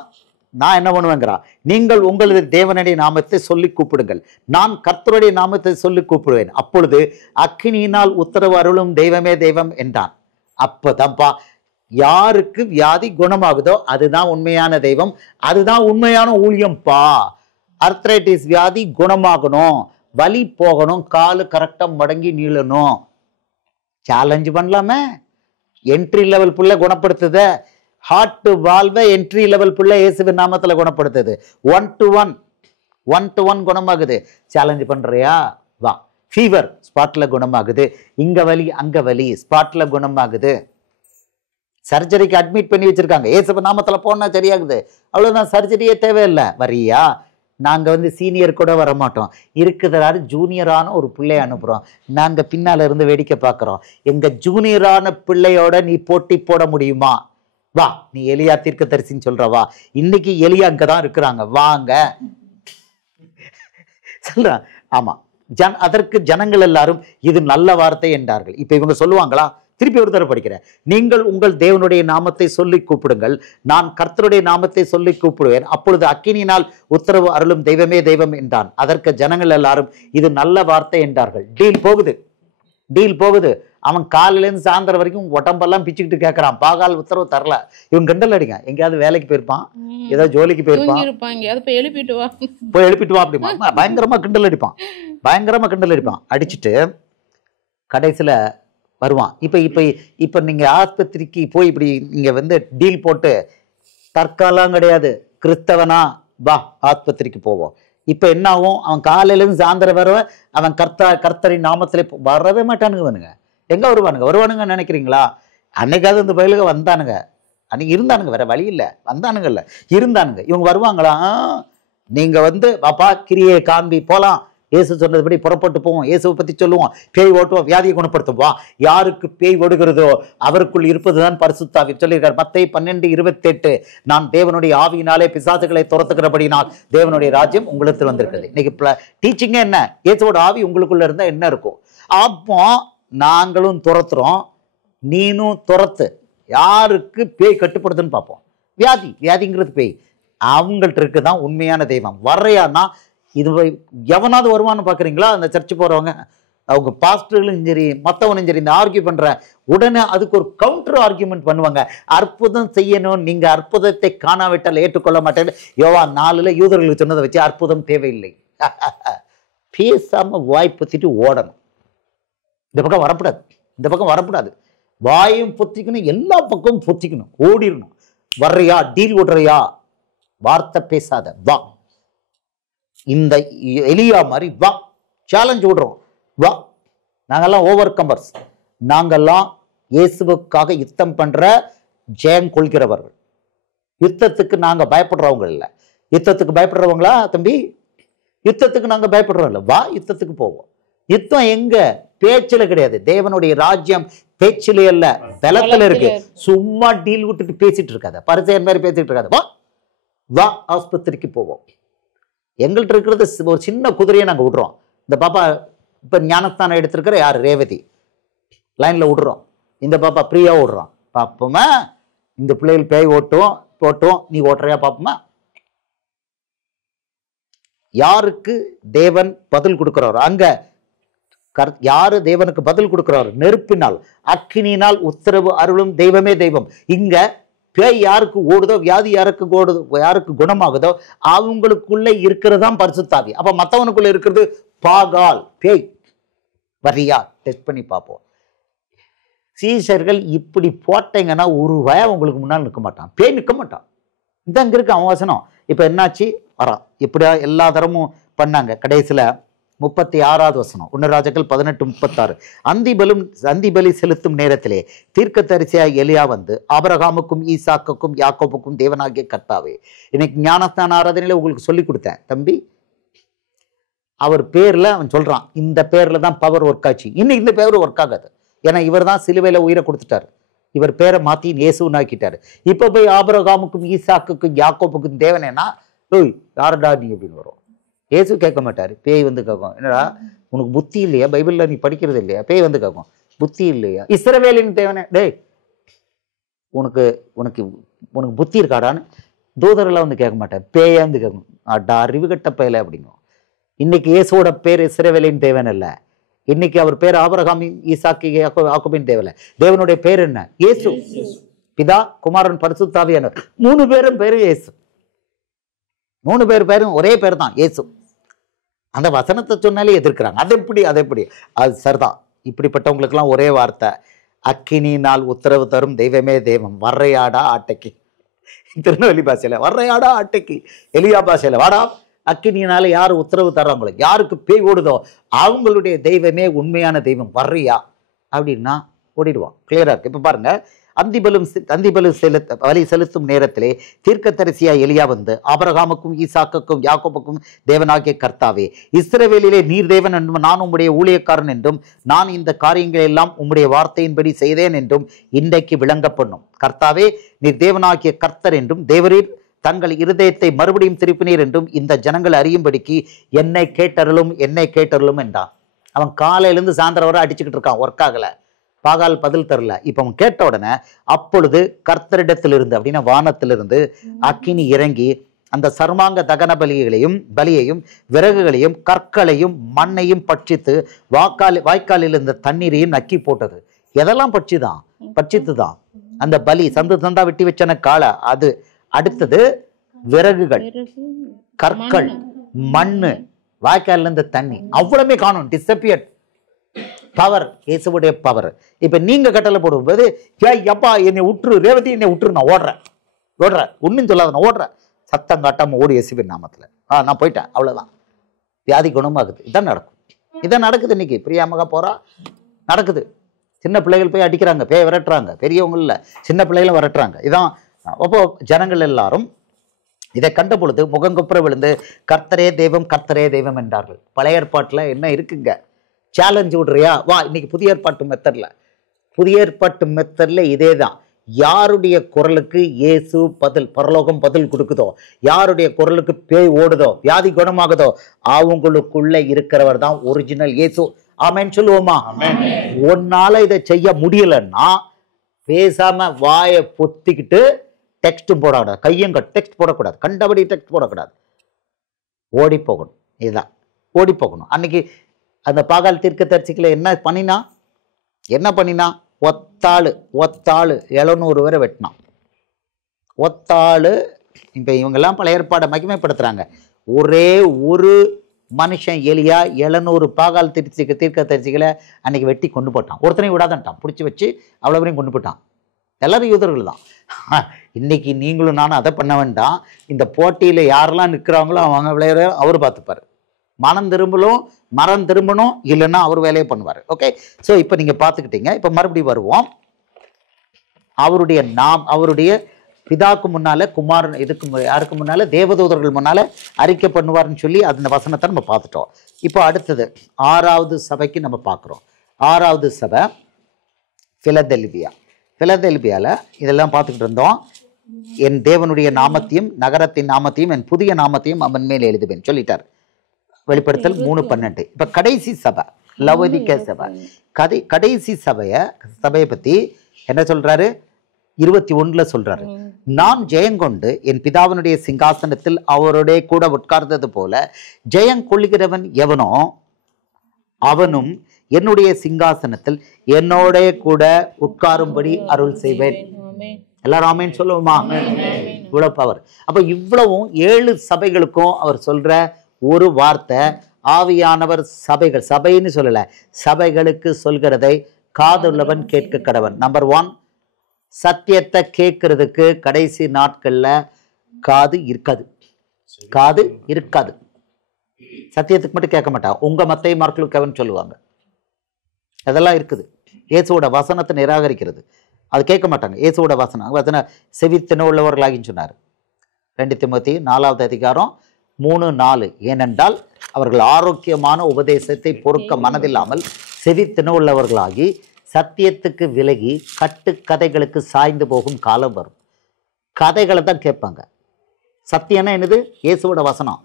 நான் என்ன பண்ணுவேங்கிறான், நீங்கள் உங்களது தேவனுடைய நாமத்தை சொல்லி கூப்பிடுங்கள். நான் கர்த்தருடைய நாமத்தை சொல்லி கூப்பிடுவேன். அப்பொழுது அக்கினியினால் உத்தரவு அருளும் தெய்வமே தெய்வம் என்றான். அப்பதான்ப்பா யாருக்கு வியாதி குணமாகுதோ அதுதான் உண்மையான தெய்வம், அதுதான் உண்மையான ஊழியம்பா. அர்த்ரைட்டிஸ் வியாதி குணமாகணும், வலி போகணும், காலு கரெக்டா மடங்கி நீளணும். சேலஞ்ச் பண்ணலாமே. என்ட்ரி லெவல் புள்ள குணப்படுத்துத, ஹார்ட் வால்வை என்ட்ரி லெவல் புள்ள இயேசுவின் நாமத்துல குணப்படுத்துது. 1 to 1 குணமாகுது. சேலஞ்ச் பண்றியா? வா. ஃபீவர் ஸ்பாட்ல குணமாகுது. இங்க வலி அங்க வலி ஸ்பாட்ல குணமாகுது. சர்ஜரிக்கு அட்மிட் பண்ணி வச்சிருக்காங்க. இயேசுவின் நாமத்துல போனா சரியாகுது. அவ்வளவுதான், சர்ஜரியே தேவையில்லை. வரியா? நாங்க சீனியர் கூட வர மாட்டோம். இருக்குதாரு ஜூனியரான ஒரு பிள்ளைய அனுப்புறோம். நாங்க பின்னால இருந்து வேடிக்கை பார்க்கிறோம். எங்க ஜூனியரான பிள்ளையோட நீ போட்டி போட முடியுமா? வா. நீ எலியா தீர்க்கதரிசின்னு சொல்றவா? இன்னைக்கு எலியா அங்கதான் இருக்கிறாங்க. வாங்க சொல்ற. ஆமா, அதற்கு ஜனங்கள் எல்லாரும் இது நல்ல வார்த்தை என்றார்கள். இப்ப இவங்க சொல்லுவாங்களா? திருப்பி ஒரு தடவை படிக்கிறேன். நீங்கள் உங்கள் தேவனுடைய நாமத்தை சொல்லி கூப்பிடுங்கள். நான் கர்த்தருடைய நாமத்தை சொல்லி கூப்பிடுவேன். அப்பொழுது அக்கினியினால் உத்தரவு அருளும் தெய்வமே தெய்வம் என்றான். அதற்கு ஜனங்கள் எல்லாரும் இது நல்ல வார்த்தை என்றார்கள். டீல் போகுது. அவன் காலையிலேருந்து சாயந்தரம் வரைக்கும் உடம்பெல்லாம் பிச்சுக்கிட்டு கேட்கறான், பாகால் உத்தரவு தரல. இவன் கிண்டல் அடிங்க, எங்கேயாவது வேலைக்கு போயிருப்பான், ஏதாவது ஜோலிக்கு போயிருப்பான், போய் எழுப்பிட்டு வா அப்படிமா பயங்கரமா கிண்டல் அடிப்பான். அடிச்சுட்டு கடைசியில வருவான். இப்ப நீங்க ஆஸ்பத்திரிக்கு போய் இப்படி நீங்க வந்து டீல் போட்டு தற்காலம் கிடையாது, கிறிஸ்தவனா வா ஆஸ்பத்திரிக்கு போவோம். இப்ப என்ன ஆகும், அவன் காலையில இருந்து சாயந்தரம் வர அவன் கர்த்தரின் நாமத்திலே வரவே மாட்டானுங்க. எங்க வருவானுங்க நினைக்கிறீங்களா? அன்னைக்காவது இந்த பயிலுக வந்தானுங்க, அன்னைக்கு இருந்தானுங்க, வேற வழி இல்லை, வந்தானுங்கல்ல இருந்தானுங்க. இவங்க வருவாங்களா? நீங்க வந்து பாப்பா கிரியை காண்பி போலாம், இயேசு சொன்னதுபடி புறப்பட்டு போவோம், இயேசுவை பத்தி சொல்லுவோம், பேய் ஓட்டுவோம், வியாதியை குணப்படுத்துவோம். யாருக்கு பேய் ஓடுகிறதோ அவருக்குள் இருப்பதுதான் பரிசுத்தாவி சொல்லியிருக்கார். மத்தேயு 12:28, நான் தேவனுடைய ஆவியினாலே பிசாசுகளை துரத்துகிறபடினால் தேவனுடைய ராஜ்யம் உங்களுக்கு வந்திருக்குது. இன்னைக்கு டீச்சிங்க என்ன? இயேசுவோட ஆவி உங்களுக்குள்ள இருந்தா என்ன இருக்கும்? அப்போ நாங்களும் துரத்துறோம், நீனும் துரத்து. யாருக்கு பேய் கட்டுப்படுதுன்னு பார்ப்போம். வியாதிங்கிறது பேய் அவங்கள்ட்ட இருக்குதான் உண்மையான தெய்வம். வர்றையானா இது எவனாவது வருவான்னு பார்க்குறீங்களா? அந்த சர்ச்சு போகிறவங்க, அவங்க பாஸ்டர்களும் சரி மற்றவனும் சரி, இந்த ஆர்கியூ பண்ணுற உடனே அதுக்கு ஒரு கவுண்டர் ஆர்கியூமெண்ட் பண்ணுவாங்க. அற்புதம் செய்யணும், நீங்கள் அற்புதத்தை காணாவிட்டால் ஏற்றுக்கொள்ள மாட்டேன்னு யோவான் 4 யூதர்களுக்கு சொன்னதை வச்சு அற்புதம் தேவையில்லை. பேசாமல் வாய் பொத்திட்டு ஓடணும். இந்த பக்கம் வரக்கூடாது. வாயும் பொத்திக்கணும், எல்லா பக்கமும் பொத்திக்கணும், ஓடிடணும். வர்றியா, டீல் ஓடுறியா, வார்த்தை பேசாத, வா. இந்த எலியா மாதிரி வா, சேலஞ்ச் விடுறோம், வா. நாங்கெல்லாம் ஓவர் கம்பர்ஸ், நாங்கெல்லாம் இயேசுவுக்காக யுத்தம் பண்ற ஜெயம் கொள்கிறவர்கள். யுத்தத்துக்கு நாங்க பயப்படுறவங்க இல்லை. யுத்தத்துக்கு பயப்படுறவங்களா தம்பி? யுத்தத்துக்கு நாங்க பயப்படுறோம் இல்லை, வா யுத்தத்துக்கு போவோம். யுத்தம் எங்க? பேச்சுல கிடையாது. தேவனுடைய ராஜ்யம் பேச்சிலே அல்ல, பலத்துல இருக்கு. சும்மா டீல் விட்டுட்டு பேசிட்டு இருக்காத, பரிசேயன் மாதிரி பேசிட்டு இருக்காத, வா ஆஸ்பத்திரிக்கு போவோம். எங்கள்கிட்ட இருக்கிறது ஒரு சின்ன குதிரையை நாங்கள் விடுறோம். இந்த பாப்பா இப்போ ஞானஸ்தானம் எடுத்திருக்கிற யார்? ரேவதி லைனில் விடுறோம். இந்த பாப்பா பிரியா விடுறோம். பார்ப்போமா இந்த பிள்ளைகள் பேய் ஓட்டும், நீ ஓட்டுறியா பார்ப்போமா? யாருக்கு தேவன் பதில் கொடுக்கிறாரோ அங்க யாரு தேவனுக்கு பதில் கொடுக்கிறாரோ, நெருப்பினால் அக்கினியினால் உத்தரவு அருளும் தெய்வமே தெய்வம். இங்க பேய் யாருக்கு ஓடுதோ, வியாதி யாருக்கு குணமாகுதோ அவங்களுக்குள்ள இருக்கிறதான் பரிசுத்தாவி. அப்ப மற்றவனுக்குள்ள இருக்கிறது பாகால், பேய். வரியா டெஸ்ட் பண்ணி பார்ப்போம். சீஷர்கள் இப்படி போட்டீங்கன்னா ஒரு வய உங்களுக்கு முன்னால் நிற்க மாட்டான், பேய் நிற்க மாட்டான். இந்த அங்க இருக்கு அவன் வசனம். இப்ப என்னாச்சு, வரான். இப்படியா எல்லா தரமும் பண்ணாங்க. கடைசியில 36வது வசனம், 1 ராஜாக்கள் 18:36. அந்திபலி செலுத்தும் நேரத்திலே தீர்க்கதரிசியாய் எலியா வந்து ஆபிரகாமுக்கும் ஈசாக்குக்கும் யாக்கோபுக்கும் தேவனாகிய கர்த்தாவே. இன்னைக்கு ஞானஸ்தான ஆராதனையில உங்களுக்கு சொல்லி கொடுத்தேன் தம்பி. அவர் பேர்ல அவன் சொல்றான், இந்த பேர்ல தான் பவர் ஒர்க் ஆச்சு. இன்னைக்கு இந்த பேர் ஒர்க் ஆகாது. ஏன்னா இவர் தான் சிலுவையில உயிரை கொடுத்துட்டாரு. இவர் பேரை மாத்தி இயேசுன்னு ஆக்கிட்டாரு. இப்ப போய் ஆபிரகாமுக்கும் ஈசாக்குக்கும் யாக்கோபுக்கும் தேவனேனா, ஓய் யாரடா நீ அப்படின்னு வரும். இயேசு கேட்க மாட்டாரு, பேய் வந்து கேட்கும். என்னடா உனக்கு புத்தி இல்லையா? பைபிள்ல நீ படிக்கிறது இல்லையா? பேய் வந்து கேட்கும், புத்தி இல்லையா? இஸ்ரவேலின் தேவனே, டேய் உனக்கு உனக்கு உனக்கு புத்தி இருக்காடான்னு தூதரெல்லாம் வந்து கேட்க மாட்டேன், பேயா வந்து கேட்கும். அடா அறிவு கட்ட பேல அப்படிங்கும். இன்னைக்கு இயேசுவோட பேர் இஸ்ரவேலின் தேவன் அல்ல. இன்னைக்கு அவர் பேர் ஆபிரகாம், ஈசாக்கு, யாக்கோபின் தேவன். தேவனுடைய பேர் என்ன? இயேசு. பிதா, குமாரன், பரிசுத்தாவியானவர். 3 பேரும் பேரு இயேசு. 3 பேரும் ஒரே பேர் தான், இயேசு. அந்த வசனத்தை சொன்னாலே எதிர்க்கிறாங்க. அது எப்படி? அது சரிதான். இப்படிப்பட்டவங்களுக்கெல்லாம் ஒரே வார்த்தை, அக்கினியினால் உத்தரவு தரும் தெய்வமே தெய்வம். வர்றையாடா ஆட்டைக்கு. திருநெல்வேலி பாஷையில வர்றையாடா ஆட்டைக்கு, எலியா பாஷையில வாடா. அக்கினியினால யாரு உத்தரவு தர்றாங்களோ, யாருக்கு பேய் ஓடுதோ அவங்களுடைய தெய்வமே உண்மையான தெய்வம். வர்றியா அப்படின்னா ஓடிடுவான். கிளியரா இருக்கு. இப்ப பாருங்க, பலி செலுத்தும் நேரத்திலே தீர்க்கதரிசியா எலியா வந்து ஆபிரகாமுக்கும் ஈசாக்குக்கும் யாக்கோபுக்கும் தேவனாகிய கர்த்தாவே, இஸ்ரவேலிலே நீர் தேவன் என்றும் நான் உம்முடைய ஊழியக்காரன் என்றும் நான் இந்த காரியங்களை எல்லாம் உம்முடைய வார்த்தையின்படி செய்தேன் என்றும் இன்றைக்கு விளங்க பண்ணும். கர்த்தாவே, நீர் தேவனாகிய கர்த்தர் என்றும் தேவரீர் தங்கள் இருதயத்தை மறுபடியும் திருப்பினீர் என்றும் இந்த ஜனங்கள் அறியும்படிக்கு என்னை கேட்டருளும் என்றான். அவன் காலையிலிருந்து சாயந்தரம் வரை அடிச்சுக்கிட்டு இருக்கான், ஒர்க் ஆகல. பாகால் பதில் தரல. இப்ப அவன் கேட்ட உடனே அப்பொழுது கர்த்தரிடத்திலிருந்து அப்படின்னா வானத்திலிருந்து அக்கினி இறங்கி அந்த சர்மாங்க தகன பலியையும் விறகுகளையும் கற்களையும் மண்ணையும் பட்சித்து வாய்க்காலில் இருந்த தண்ணீரையும் நக்கி போட்டது. எதெல்லாம் பட்சித்து தான் அந்த பலி சந்து சந்தா வெட்டி வச்சன காளை. அது அடுத்தது விறகுகள், கற்கள், மண்ணு, வாய்க்கால்ல இருந்து தண்ணி, அவ்வளவுமே காணும். டிஸப்பியர்ட். பவர், இயேசுவுடைய பவர். இப்ப நீங்க கட்டளை போடும்போது அப்பா என்னை விட்டுரு, ரேவதி என்னை விட்டுரு, நான் ஓடுறேன் ஒன்னும் சொல்லாத, நான் ஓடுறேன், சத்தம் காட்டாம ஓடி இயேசுவின் நாமத்துல நான் போயிட்டேன், அவ்வளவுதான். வியாதி குணமாகுது. இதான் நடக்குது இன்னைக்கு. பிரியாமகா போறா, நடக்குது. சின்ன பிள்ளைகள் போய் அடிக்கிறாங்க, பேய் விரட்டுறாங்க. பெரியவங்க இல்ல, சின்ன பிள்ளைகளும் விரட்டுறாங்க. இதான். அப்போ ஜனங்கள் எல்லாரும் இதை கண்ட பொழுது முகங்குப்புற விழுந்து கர்த்தரே தெய்வம் என்றார்கள். பழைய ஏற்பாட்டுல என்ன இருக்குங்க? சேலஞ்சு விடுறியா, வா இன்னைக்கு புதிய ஏற்பாட்டு மெத்தட்ல இதே தான். யாருடைய குரலுக்கு இயேசு பரலோகம் பதில் கொடுக்குதோ, யாருடைய குரலுக்கு பேய் ஓடுதோ, வியாதி குணமாகுதோ, அவங்களுக்குள்ள இருக்கிறவர் தான் ஒரிஜினல் இயேசு. ஆமென் சொல்லுவோமா? ஒன்னால இதை செய்ய முடியலன்னா பேசாம வாயை பொத்திக்கிட்டு டெக்ஸ்ட் போடக்கூடாது, கையும் டெக்ஸ்ட் போடக்கூடாது, கண்டபடி டெக்ஸ்ட் போடக்கூடாது, ஓடி போகணும். இதுதான் ஓடி போகணும். அன்னைக்கு அந்த பாகால் தீர்க்கதரிசிகளை என்ன பண்ணினா ஒத்தாளு 700 பேரை வெட்டினான். ஒத்தாளு. இப்ப இவங்கெல்லாம் பழைய ஏற்பாடை மகிமைப்படுத்துறாங்க. ஒரே ஒரு மனுஷன் எலியா 700 பாகால் தீர்க்கதரிசிகளை அன்னைக்கு வெட்டி கொண்டு போட்டான். ஒருத்தனையும் விடாதன்ட்டான், பிடிச்சி வச்சு அவ்வளவு கொண்டு போட்டான். எல்லாரும் யூதர்கள் தான். இன்னைக்கு நீங்களும் நானும் அதை பண்ண வேண்டாம். இந்த போட்டியில யாரெல்லாம் நிற்கிறாங்களோ அவங்க விளையாட அவர் பார்த்துப்பாரு. மரம் திரும்பணும், இல்லைன்னா அவர் வேலையை பண்ணுவார். ஓகே, ஸோ இப்போ நீங்க பார்த்துக்கிட்டீங்க. இப்போ மறுபடியும் வருவோம். அவருடைய பிதாக்கு முன்னால குமாரன், யாருக்கு முன்னால தேவதூதர்கள் முன்னால அறிக்கை பண்ணுவார்னு சொல்லி அந்த வசனத்தை நம்ம பார்த்துட்டோம். இப்போ அடுத்தது 6வது சபைக்கு நம்ம பார்க்குறோம். 6வது சபை பிலதெல்பியால இதெல்லாம் பார்த்துக்கிட்டு இருந்தோம். என் தேவனுடைய நாமத்தையும் நகரத்தின் நாமத்தையும் என் புதிய நாமத்தையும் அவன் மேல் எழுதுவேன் சொல்லிட்டார். வெளிப்படுத்தல் 3:12. இப்ப கடைசி சபை லவோதிக்கே சபை. கடைசி சபையை பத்தி என்ன சொல்றாரு? 21 சொல்றாரு. நான் ஜெயங்கொண்டு என் பிதாவினுடைய சிங்காசனத்தில் அவருடைய கூட உட்கார்ந்தது போல ஜெயங்கொள்கிறவன் எவனோ அவனும் என்னுடைய சிங்காசனத்தில் என்னோட கூட உட்காரும்படி அருள் செய்வேன். எல்லாரும் ஆமென் சொல்லுவோமா? இவ்வளவு பவர். அப்ப இவ்வளவும் 7 சபைகளுக்கும் அவர் சொல்ற ஒரு வார்த்தை, ஆவியானவர் சபைன்னு சொல்லல, சபைகளுக்கு சொல்கிறதை காதுள்ளவன் கேட்க கடவன். நம்பர் 1, சத்தியத்தை கேட்கறதுக்கு கடைசி நாட்கள்ல காது இருக்காது. சத்தியத்துக்கு மட்டும் கேட்க மாட்டான். உங்க மத்தை மார்க்லுக்கவன் சொல்லுவாங்க. அதெல்லாம் இருக்குது. இயேசுவோட வசனத்தை நிராகரிக்கிறது, அது கேட்க மாட்டாங்க. இயேசுவோட வசனம் செவித்தின உள்ளவர்களாகின்னு சொன்னார். 2 தீமோத்தேயு 4வது அதிகாரம் 3:4. ஏனென்றால் அவர்கள் ஆரோக்கியமான உபதேசத்தை பொறுக்க மனதில்லாமல் செவித்தின உள்ளவர்களாகி சத்தியத்துக்கு விலகி கட்டுக்கதைகளுக்கு சாய்ந்து போகும் காலம் வரும். கதைகளை தான் கேட்பாங்க. சத்தியம்னா என்னது? இயேசுவோட வசனம்.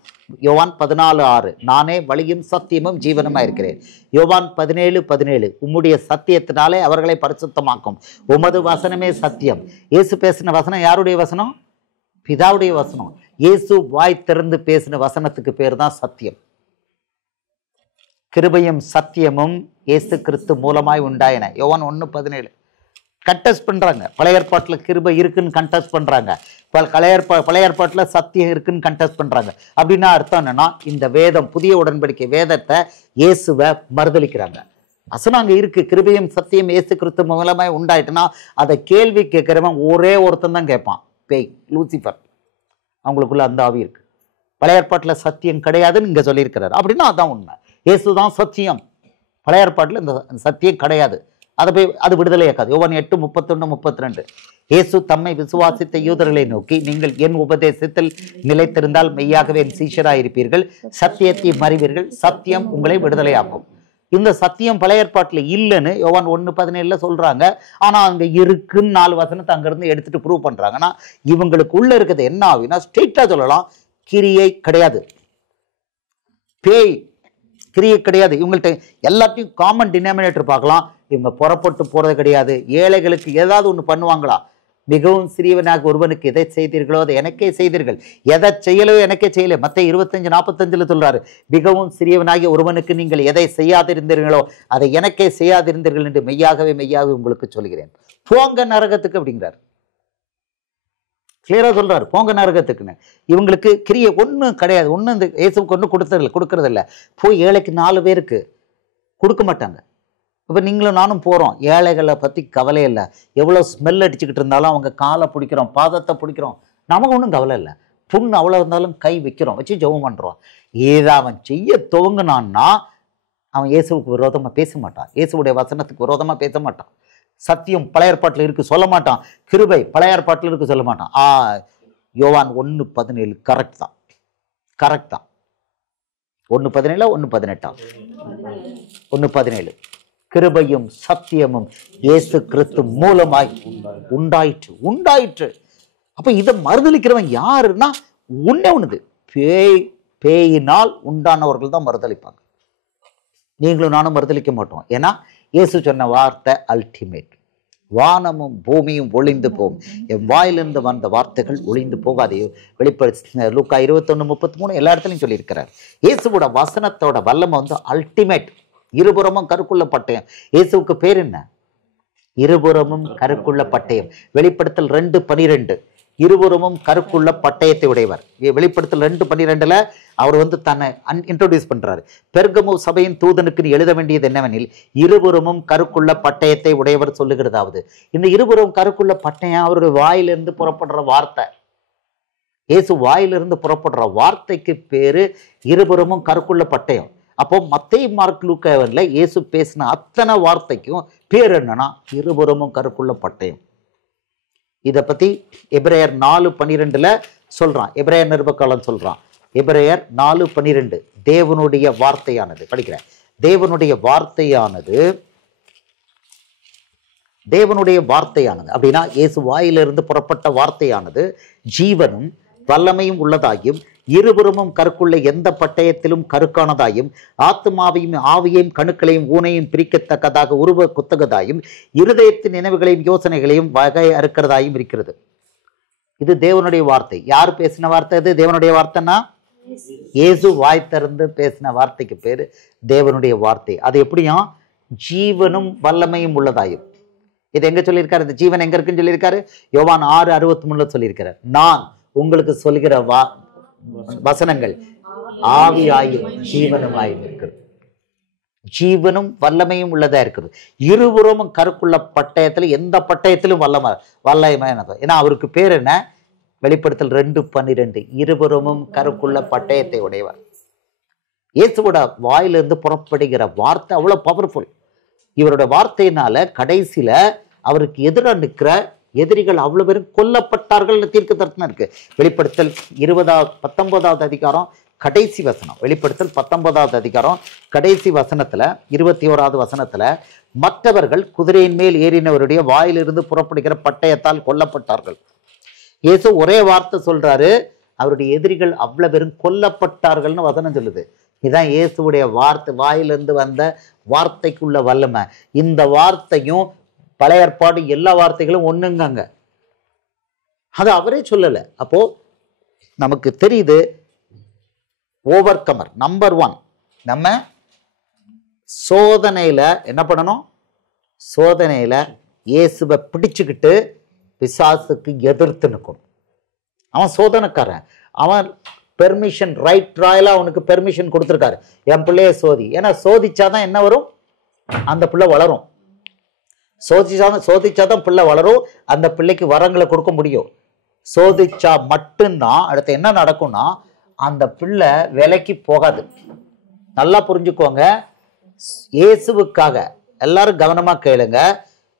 யோவான் 14:6 நானே வழியும் சத்தியமும் ஜீவனுமா இருக்கிறேன். யோவான் 17:17 உம்முடைய சத்தியத்தினாலே அவர்களை பரிசுத்தமாக்கும், உமது வசனமே சத்தியம். இயேசு பேசின வசனம் யாருடைய வசனம்? பிதாவுடைய வசனம். இயேசு வாய் திறந்து பேசின வசனத்துக்கு பேர் தான் சத்தியம். கிருபையும் சத்தியமும் இயேசு கிறிஸ்து மூலமாய் உண்டாயின. யோவான் 1:17. கண்டெஸ்ட் பண்றாங்க. பழைய ஏற்பாட்டுல கிருபை இருக்குன்னு கண்டெஸ்ட் பண்றாங்க. பழைய ஏற்பாட்டுல சத்தியம் இருக்குன்னு கண்டெஸ்ட் பண்றாங்க. அப்படின்னா அர்த்தம் என்னன்னா, இந்த வேதம், புதிய உடன்படிக்கை வேதத்தை இயேசுவை மறுதளிக்கிறாங்க. வசனம் அங்க இருக்கு, கிருபையும் சத்தியம் இயேசு கிறிஸ்து மூலமாய் உண்டாயிட்டுனா அதை கேள்வி கேட்கிறவன் ஒரே ஒருத்தன் தான் கேட்பான், பேய், லூசிஃபர். அவங்களுக்குள்ள அந்த ஆவி இருக்கு. பழைய ஏற்பாட்டுல சத்தியம் கிடையாதுன்னு இங்க சொல்லியிருக்கிறாரு. அப்படின்னா அதான் உண்மை. இயேசுதான் சத்தியம். பழைய ஏற்பாட்டுல இந்த சத்தியம் கிடையாது. அது விடுதலையாக்காது. யோவான் 8:31-32. இயேசு தம்மை விசுவாசித்த யூதர்களை நோக்கி, நீங்கள் என் உபதேசத்தில் நிலைத்திருந்தால் மெய்யாகவே என் சீஷராயிருப்பீர்கள், சத்தியத்தை மறிவீர்கள், சத்தியம் உங்களை விடுதலையாக்கும். இந்த சத்தியம் பழைய ஏற்பாட்டுல இல்லைன்னு யோவான் 1:17 சொல்றாங்க. ஆனா அங்க இருக்குன்னு 4 வசனத்தை அங்கிருந்து எடுத்துட்டு ப்ரூவ் பண்றாங்கன்னா, இவங்களுக்கு உள்ள இருக்கிறது என்ன ஆகுனா, ஸ்ட்ரெயிட்டா சொல்லலாம், கிரியை கிடையாது, பேய் கிரியை கிடையாது. இவங்கள்ட்ட எல்லாத்தையும் காமன் டினாமினேட்டர் பார்க்கலாம். இவங்க புறப்பட்டு போறது கிடையாது. ஏழைகளுக்கு ஏதாவது ஒன்று பண்ணுவாங்களா? மிகவும் சிறியவனாக ஒருவனுக்கு எதை செய்தீர்களோ அதை எனக்கே செய்தீர்கள். எதை செய்யலோ எனக்கே செய்யல. மத்தேயு 25:45 சொல்றாரு, மிகவும் சிறியவனாகிய ஒருவனுக்கு நீங்கள் எதை செய்யாதிருந்தீர்களோ அதை எனக்கே செய்யாதிருந்தீர்கள் என்று மெய்யாகவே மெய்யாகவே உங்களுக்கு சொல்கிறேன். போங்க நரகத்துக்கு அப்படிங்கிறார். கிளியரா சொல்றாரு, போங்க நரகத்துக்குன்னு. இவங்களுக்கு கிரிய ஒன்றும் கிடையாது. ஒன்றும் இந்த இயேசுக்கு ஒன்றும் கொடுக்கறதில்ல. போய் ஏழைக்கு 4 பேருக்கு கொடுக்க மாட்டாங்க. இப்போ நீங்களும் நானும் போகிறோம், ஏழைகளை பற்றி கவலை இல்லை. எவ்வளோ ஸ்மெல் அடிச்சுக்கிட்டு இருந்தாலும் அவங்க காலை பிடிக்கிறோம், பாதத்தை பிடிக்கிறோம், நமக்கு ஒன்றும் கவலை இல்லை. புண்ணு அவ்வளோ இருந்தாலும் கை வைக்கிறோம், வச்சு ஜெபம் பண்ணுறோம். ஏதா அவன் செய்ய துவங்கினான்னா அவன் இயேசுவுக்கு விரோதமாக பேச மாட்டான், இயேசுடைய வசனத்துக்கு விரோதமாக பேச மாட்டான். சத்தியம் பழைய ஏற்பாட்டில் இருக்கு சொல்ல மாட்டான், கிருபை பழைய ஏற்பாட்டில் இருக்கு சொல்ல மாட்டான். யோவான் 1:17 கரெக்ட் தான், கரெக்ட் தான். 1:17 1:18 1:17 கிருபையும் சத்தியமும் இயேசு கிறிஸ்து மூலமாய் உண்டாயிற்று. அப்ப இதை மறுதளிக்கிறவன் யாருன்னா ஒண்ணுது, பேயினால் உண்டானவர்கள் தான் மறுதளிப்பாங்க. நீங்களும் நானும் மறுதளிக்க மாட்டோம். ஏன்னா இயேசு சொன்ன வார்த்தை அல்டிமேட். வானமும் பூமியும் ஒளிந்து போகும், என் வாயிலிருந்து வந்த வார்த்தைகள் ஒளிந்து போகாதே. வெளிப்படுத்த லூக்கா 21:33 எல்லா இடத்துலையும் சொல்லியிருக்கிறார். இயேசுவோட வசனத்தோட வல்லமை வந்து அல்டிமேட். இருபுறமும் கருக்குள்ள பட்டயம். இயேசுவுக்கு பேர் என்ன? இருபுறமும் கருக்குள்ள பட்டயம். வெளிப்படுத்தல் 2:12 இருபுறமும் கருக்குள்ள பட்டயத்தை உடையவர். வெளிப்படுத்தல் 2:12 அவர் வந்து தன்னை இன்ட்ரோடியூஸ் பண்றாரு. பெர்கமு சபையின் தூதனுக்கு எழுத வேண்டியது என்னவெனில், இருபுறமும் கருக்குள்ள பட்டயத்தை உடையவர் சொல்லுகிறதாவது. இந்த இருபுறம் கருக்குள்ள பட்டயம் அவருடைய வாயிலிருந்து புறப்படுற வார்த்தை. இயேசு வாயிலிருந்து புறப்படுற வார்த்தைக்கு பேரு இருபுறமும் கருக்குள்ள பட்டயம். அப்போ மத்தேயு மார்க் லூக்காவில் இயேசு பேசின அத்தனை வார்த்தைக்கும் பேர் என்னன்னா இருபுறமும் கருக்குள்ள பட்டயம். இதை பத்தி எபிரேயர் 4:12 சொல்றான். எபிரேயர் நிருபக்காலம் சொல்றான். எபிரேயர் 4:12 தேவனுடைய வார்த்தையானது, படிக்கிறேன், தேவனுடைய வார்த்தையானது அப்படின்னா இயேசு வாயிலிருந்து புறப்பட்ட வார்த்தையானது ஜீவனும் வல்லமையும் உள்ளதாயும் இருபுறமும் கருக்குள்ள எந்த பட்டயத்திலும் கருக்கானதாயும் ஆத்மாவையும் ஆவியையும் கணுக்களையும் ஊனையும் பிரிக்கத்தக்கதாக உருவ குத்தகதாயும் இருதயத்தின் நினைவுகளையும் யோசனைகளையும் வகை அறுக்கிறதாயும் இருக்கிறது. இது தேவனுடைய வார்த்தை. யார் பேசின வார்த்தை? இது தேவனுடைய வார்த்தைன்னா இயேசு வாய் திறந்து பேசின வார்த்தைக்கு பேரு தேவனுடைய வார்த்தை. அது எப்படியும் ஜீவனும் வல்லமையும் உள்ளதாயும். இது எங்க சொல்லியிருக்காரு? இந்த ஜீவன் எங்க இருக்குன்னு சொல்லியிருக்காரு? யோவான் 6:63 சொல்லியிருக்கிறார். நான் உங்களுக்கு சொல்கிற வசனங்கள் ஆவியாயும் ஜீவனுமாயும் இருக்கிறது. ஜீவனும் வல்லமையும் உள்ளதா இருக்குது. இருபுறமும் கருக்குள்ள பட்டயத்துல எந்த பட்டயத்திலும் வல்லமையானது. ஏன்னா அவருக்கு பேர் என்ன? வெளிப்படுத்தல் 2:12 இருபுறமும் கருக்குள்ள பட்டயத்தை உடையவர். இயேசுவோட வாயிலிருந்து புறப்படுகிற வார்த்தை அவ்வளவு பவர்ஃபுல். இவரோட வார்த்தையினால கடைசியில அவருக்கு எதிராக நிற்கிற எதிரிகள் அவ்வளவு பேரும் கொல்லப்பட்டார்கள். தீர்க்க தரிசனம் இருக்கு. வெளிப்படுத்தல் 19வது அதிகாரம் கடைசி வசனம். வெளிப்படுத்தல் 19வது அதிகாரம் கடைசி வசனத்துல 21வது வசனத்துல மற்றவர்கள் குதிரையின் மேல் ஏறினவருடைய வாயிலிருந்து புறப்படுகிற பட்டயத்தால் கொல்லப்பட்டார்கள். இயேசு ஒரே வார்த்தை சொல்றாரு, அவருடைய எதிரிகள் அவ்வளவு பேரும் கொல்லப்பட்டார்கள்னு வசனம் சொல்லுது. இதுதான் இயேசுடைய வார்த்தை, வாயிலிருந்து வந்த வார்த்தைக்குள்ள வல்லமை. இந்த வார்த்தையும் பழைய ஏற்பாடு எல்லா வார்த்தைகளும் ஒண்ணுங்க. அது அவரே சொல்லல. அப்போ நமக்கு தெரியுது ஓவர் கமர். நம்பர் 1 நம்ம சோதனையில என்ன பண்ணணும்? சோதனையில இயேசுவை பிடிச்சுக்கிட்டு பிசாசுக்கு எதிர்த்து நிற்கணும். அவன் சோதனைக்காரன். அவன் பெர்மிஷன் ரைட் ராயலா அவனுக்கு பெர்மிஷன் கொடுத்துருக்காரு, என் பிள்ளைய சோதி. ஏன்னா சோதிச்சாதான் என்ன வரும்? அந்த பிள்ளை வளரும். சோதிச்சாதான் பிள்ளை வளரும். அந்த பிள்ளைக்கு வரங்களை கொடுக்க முடியும். சோதிச்சா மட்டும்தான் அடுத்து என்ன நடக்கும்னா அந்த பிள்ளை விலைக்கு போகாது. நல்லா புரிஞ்சுக்கோங்க. இயேசுவுக்காக எல்லாரும் கவனமா கேளுங்க.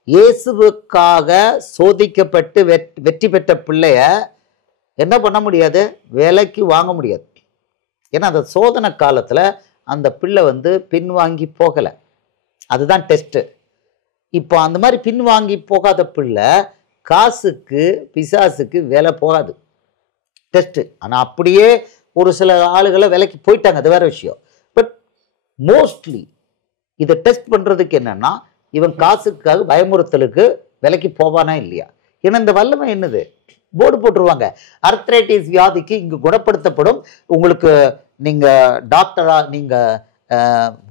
இயேசுவுக்காக சோதிக்கப்பட்டு வெற்றி பெற்ற பிள்ளைய என்ன பண்ண முடியாது? விலைக்கு வாங்க முடியாது. ஏன்னா அந்த சோதனை காலத்துல அந்த பிள்ளை பின்வாங்கி போகல. அதுதான் டெஸ்ட். இப்போ அந்த மாதிரி பின்வாங்கி போகாத பிள்ளை காசுக்கு பிசாசுக்கு விலை போகாது. டெஸ்ட். ஆனா அப்படியே ஒரு சில ஆளுகளை விலைக்கு போயிட்டாங்க, அது வேற விஷயம். பட் மோஸ்ட்லி இதை டெஸ்ட் பண்றதுக்கு என்னன்னா, இவன் காசுக்காக பயமுறுத்தலுக்கு விலைக்கு போவானா இல்லையா? ஏன்னா இந்த வல்லமை என்னது? போர்டு போட்டுருவாங்க. அர்த்ரைட்டிஸ் வியாதிக்கு இங்கு குணப்படுத்தப்படும். உங்களுக்கு நீங்க டாக்டரா, நீங்க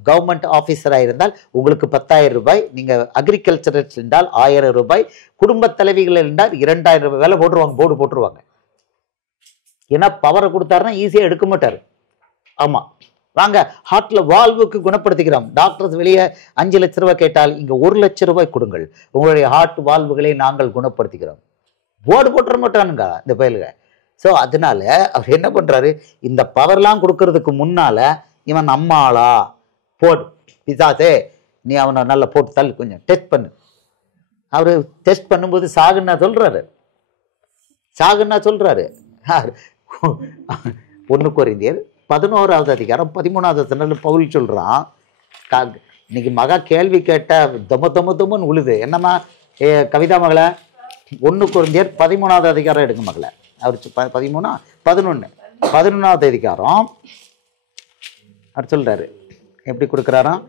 கவர்மெண்ட் ஆஃபீஸராக இருந்தால் உங்களுக்கு 10,000 ரூபாய், நீங்க அக்ரிகல்ச்சரல் என்றால் 1000 ரூபாய், குடும்ப தலைவிகள் என்றால் 2000 ரூபாய் வேலை போட்டுருவாங்க, போர்டு போட்டுருவாங்க. ஏன்னா பவரை கொடுத்தாருன்னா ஈஸியாக எடுக்க மாட்டார். ஆமா, வாங்க ஹார்ட்ல வால்வுக்கு குணப்படுத்திக்கிறோம். டாக்டர்ஸ் வெளியே 5 லட்ச ரூபாய் கேட்டால் இங்க 1 லட்ச ரூபாய் கொடுங்கள், உங்களுடைய ஹார்ட் வால்வுகளை நாங்கள் குணப்படுத்திக்கிறோம். போர்டு போட்டுற மாட்டானுங்க இந்த பயலுக. ஸோ அதனால அவர் என்ன பண்றாரு, இந்த பவர்லாம் கொடுக்கறதுக்கு முன்னால இவன் நம்மாளா போடு பிசாசே, நீ அவனை நல்லா போட்டு தள்ளு, கொஞ்சம் டெஸ்ட் பண்ணு. அவரு டெஸ்ட் பண்ணும்போது சாகுன்னா சொல்றாரு. 1 கொரிந்தியர் 11வது அதிகாரம் 13வது வசனத்தில் பவுல் சொல்றான், இன்னைக்கு மகா கேள்வி கேட்ட தொமன்னு உழுது. என்னம்மா கவிதா மகளை? 1 கொரிந்தியர் 13வது அதிகாரம் எடுங்க மகளை. அவர் 11வது அதிகாரம் அவர் சொல்றாரு, எப்படி கொடுக்குறாராம்,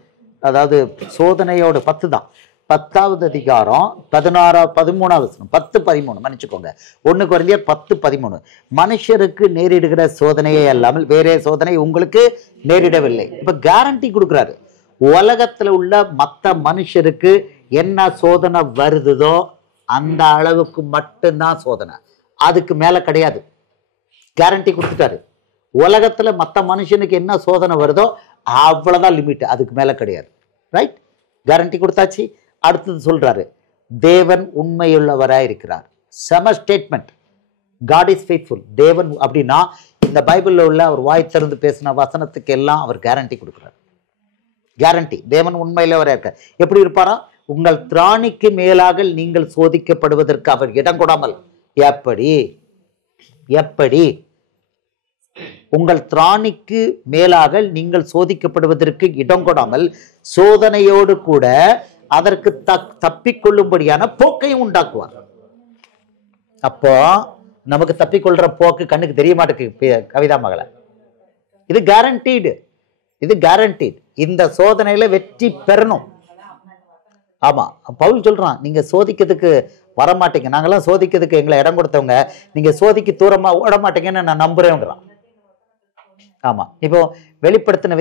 அதாவது சோதனையோடு 10 தான், 10வது அதிகாரம் 13வது வசனம், 10-13 மன்னிச்சுக்கோங்க. 1 கொரிந்தியர் 10-13. மனுஷருக்கு நேரிடுகிற சோதனையே அல்லாமல் வேறே சோதனை உங்களுக்கு நேரிடவில்லை. இப்ப கேரண்டி கொடுக்குறாரு, உலகத்துல உள்ள மற்ற மனுஷருக்கு என்ன சோதனை வருதுதோ அந்த அளவுக்கு மட்டும்தான் சோதனை, அதுக்கு மேல கிடையாது. கேரண்டி கொடுத்துட்டாரு. உலகத்துல மற்ற மனுஷனுக்கு என்ன சோதனை வருதோ அவ்வளவுதான் லிமிட், அதுக்கு மேல கிடையாது. ரைட், கேரண்டி கொடுத்தாச்சு. அடுத்தது சொல்றாரு, தேவன் உண்மையுள்ளவராய் இருக்கிறார். செம ஸ்டேட்மெண்ட். God is faithful. தேவன் அப்படின்னா இந்த பைபிள்ல உள்ள அவர் வாய் திறந்து பேசின வசனத்துக்கு எல்லாம் அவர் கேரண்டி கொடுக்கிறார். கேரண்டி. தேவன் உண்மையுள்ளவராய் இருக்கார். எப்படி இருப்பாரா? உங்கள் திராணிக்கு மேலாக நீங்கள் சோதிக்கப்படுவதற்கு அவர் இடம் கொடாமல். எப்படி உங்கள் திராணிக்கு மேலாக நீங்கள் சோதிக்கப்படுவதற்கு இடம் கொடாமல் சோதனையோடு கூட அதற்கு தப்பிக்கொள்ளும்படியான போக்கையும் உண்டாக்குவார். அப்போ நமக்கு தப்பிக்கொள்ற போக்கு கண்ணுக்கு தெரிய மாட்டேங்குது கவிதா மகளை. இது கேரண்டீடு. இந்த சோதனையில வெற்றி பெறணும். ஆமா, பவுல் சொல்றான், நீங்க சோதிக்கிறதுக்கு வரமாட்டீங்க, நாங்கெல்லாம் சோதிக்கிறதுக்கு எங்களை இடம் கொடுத்தவங்க, நீங்க சோதிக்கு தூரமா ஓட மாட்டீங்கன்னு நான் நம்புறேங்கிறான். ஆமா, இப்போ வெளிப்படுத்தின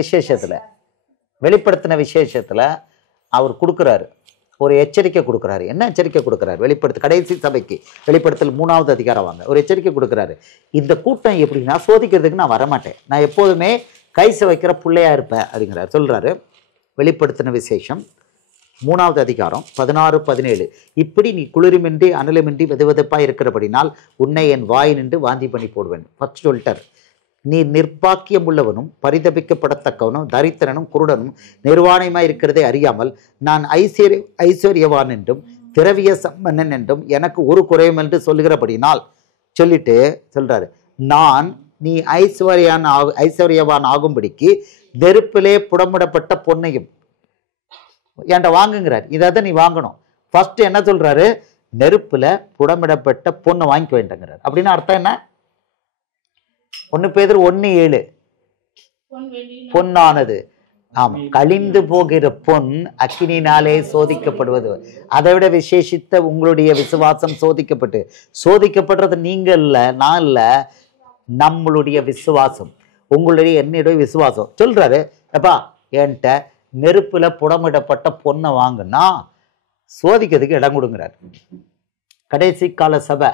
விசேஷத்துல அவர் கொடுக்குறாரு, ஒரு எச்சரிக்கை கொடுக்குறாரு. என்ன எச்சரிக்கை கொடுக்குறாரு? கடைசி சபைக்கு வெளிப்படுத்தல் 3வது அதிகாரம் வாங்க, ஒரு எச்சரிக்கை கொடுக்குறாரு. இந்த கூட்டம் எப்படின்னா, சோதிக்கிறதுக்கு நான் வரமாட்டேன், நான் எப்போதுமே கைச வைக்கிற பிள்ளையா இருப்பேன் அப்படிங்கிறார். சொல்றாரு வெளிப்படுத்தின விசேஷம் 3வது அதிகாரம் 16-17. இப்படி நீ குளிருமின்றி அனலுமின்றி வெதுவெதுப்பாய் இருக்கிறபடினால் உன்னை என் வாய் நின்று வாந்தி பண்ணி போடுவேன். ஃபர்ஸ்ட் சொல்லிட்டார், நீ நிர்பாக்கியம் உள்ளவனும் பரிதபிக்கப்படத்தக்கவனும் தரித்திரனும் குருடனும் நிர்வாணமாய் இருக்கிறதை அறியாமல் நான் ஐஸ்வர்யவான் என்றும் திரவிய சம்பன்னன் என்றும் எனக்கு ஒரு குறையும் என்று சொல்லுகிறபடினால் சொல்லிட்டு சொல்றாரு, நான் நீ ஐஸ்வர்யவான் ஆகும்படிக்கு நெருப்பிலே புடமிடப்பட்ட பொன்னையும் என்கிட்ட வாங்குங்கிறார். இதை நீ வாங்கணும். ஃபர்ஸ்ட் என்ன சொல்றாரு? நெருப்புல புடமிடப்பட்ட பொண்ணை வாங்கிக்க வேண்டாங்கிறார். அப்படின்னு அர்த்தம் என்ன? 1 பேதுரு 1:7 பொன்னானது, ஆமா, கழிந்து போகிற பொன் அக்கினினாலே சோதிக்கப்படுவது. அதை விட விசேஷித்த உங்களுடைய விசுவாசம் சோதிக்கப்படுறது நீங்க இல்ல, நான் இல்ல, நம்மளுடைய விசுவாசம், உங்களுடைய என்னுடைய விசுவாசம். சொல்றாரு, அப்பா என்கிட்ட நெருப்புல புடமிடப்பட்ட பொண்ணை வாங்கினா சோதிக்கிறதுக்கு இடம் கொடுங்கிறார். கடைசி கால சபை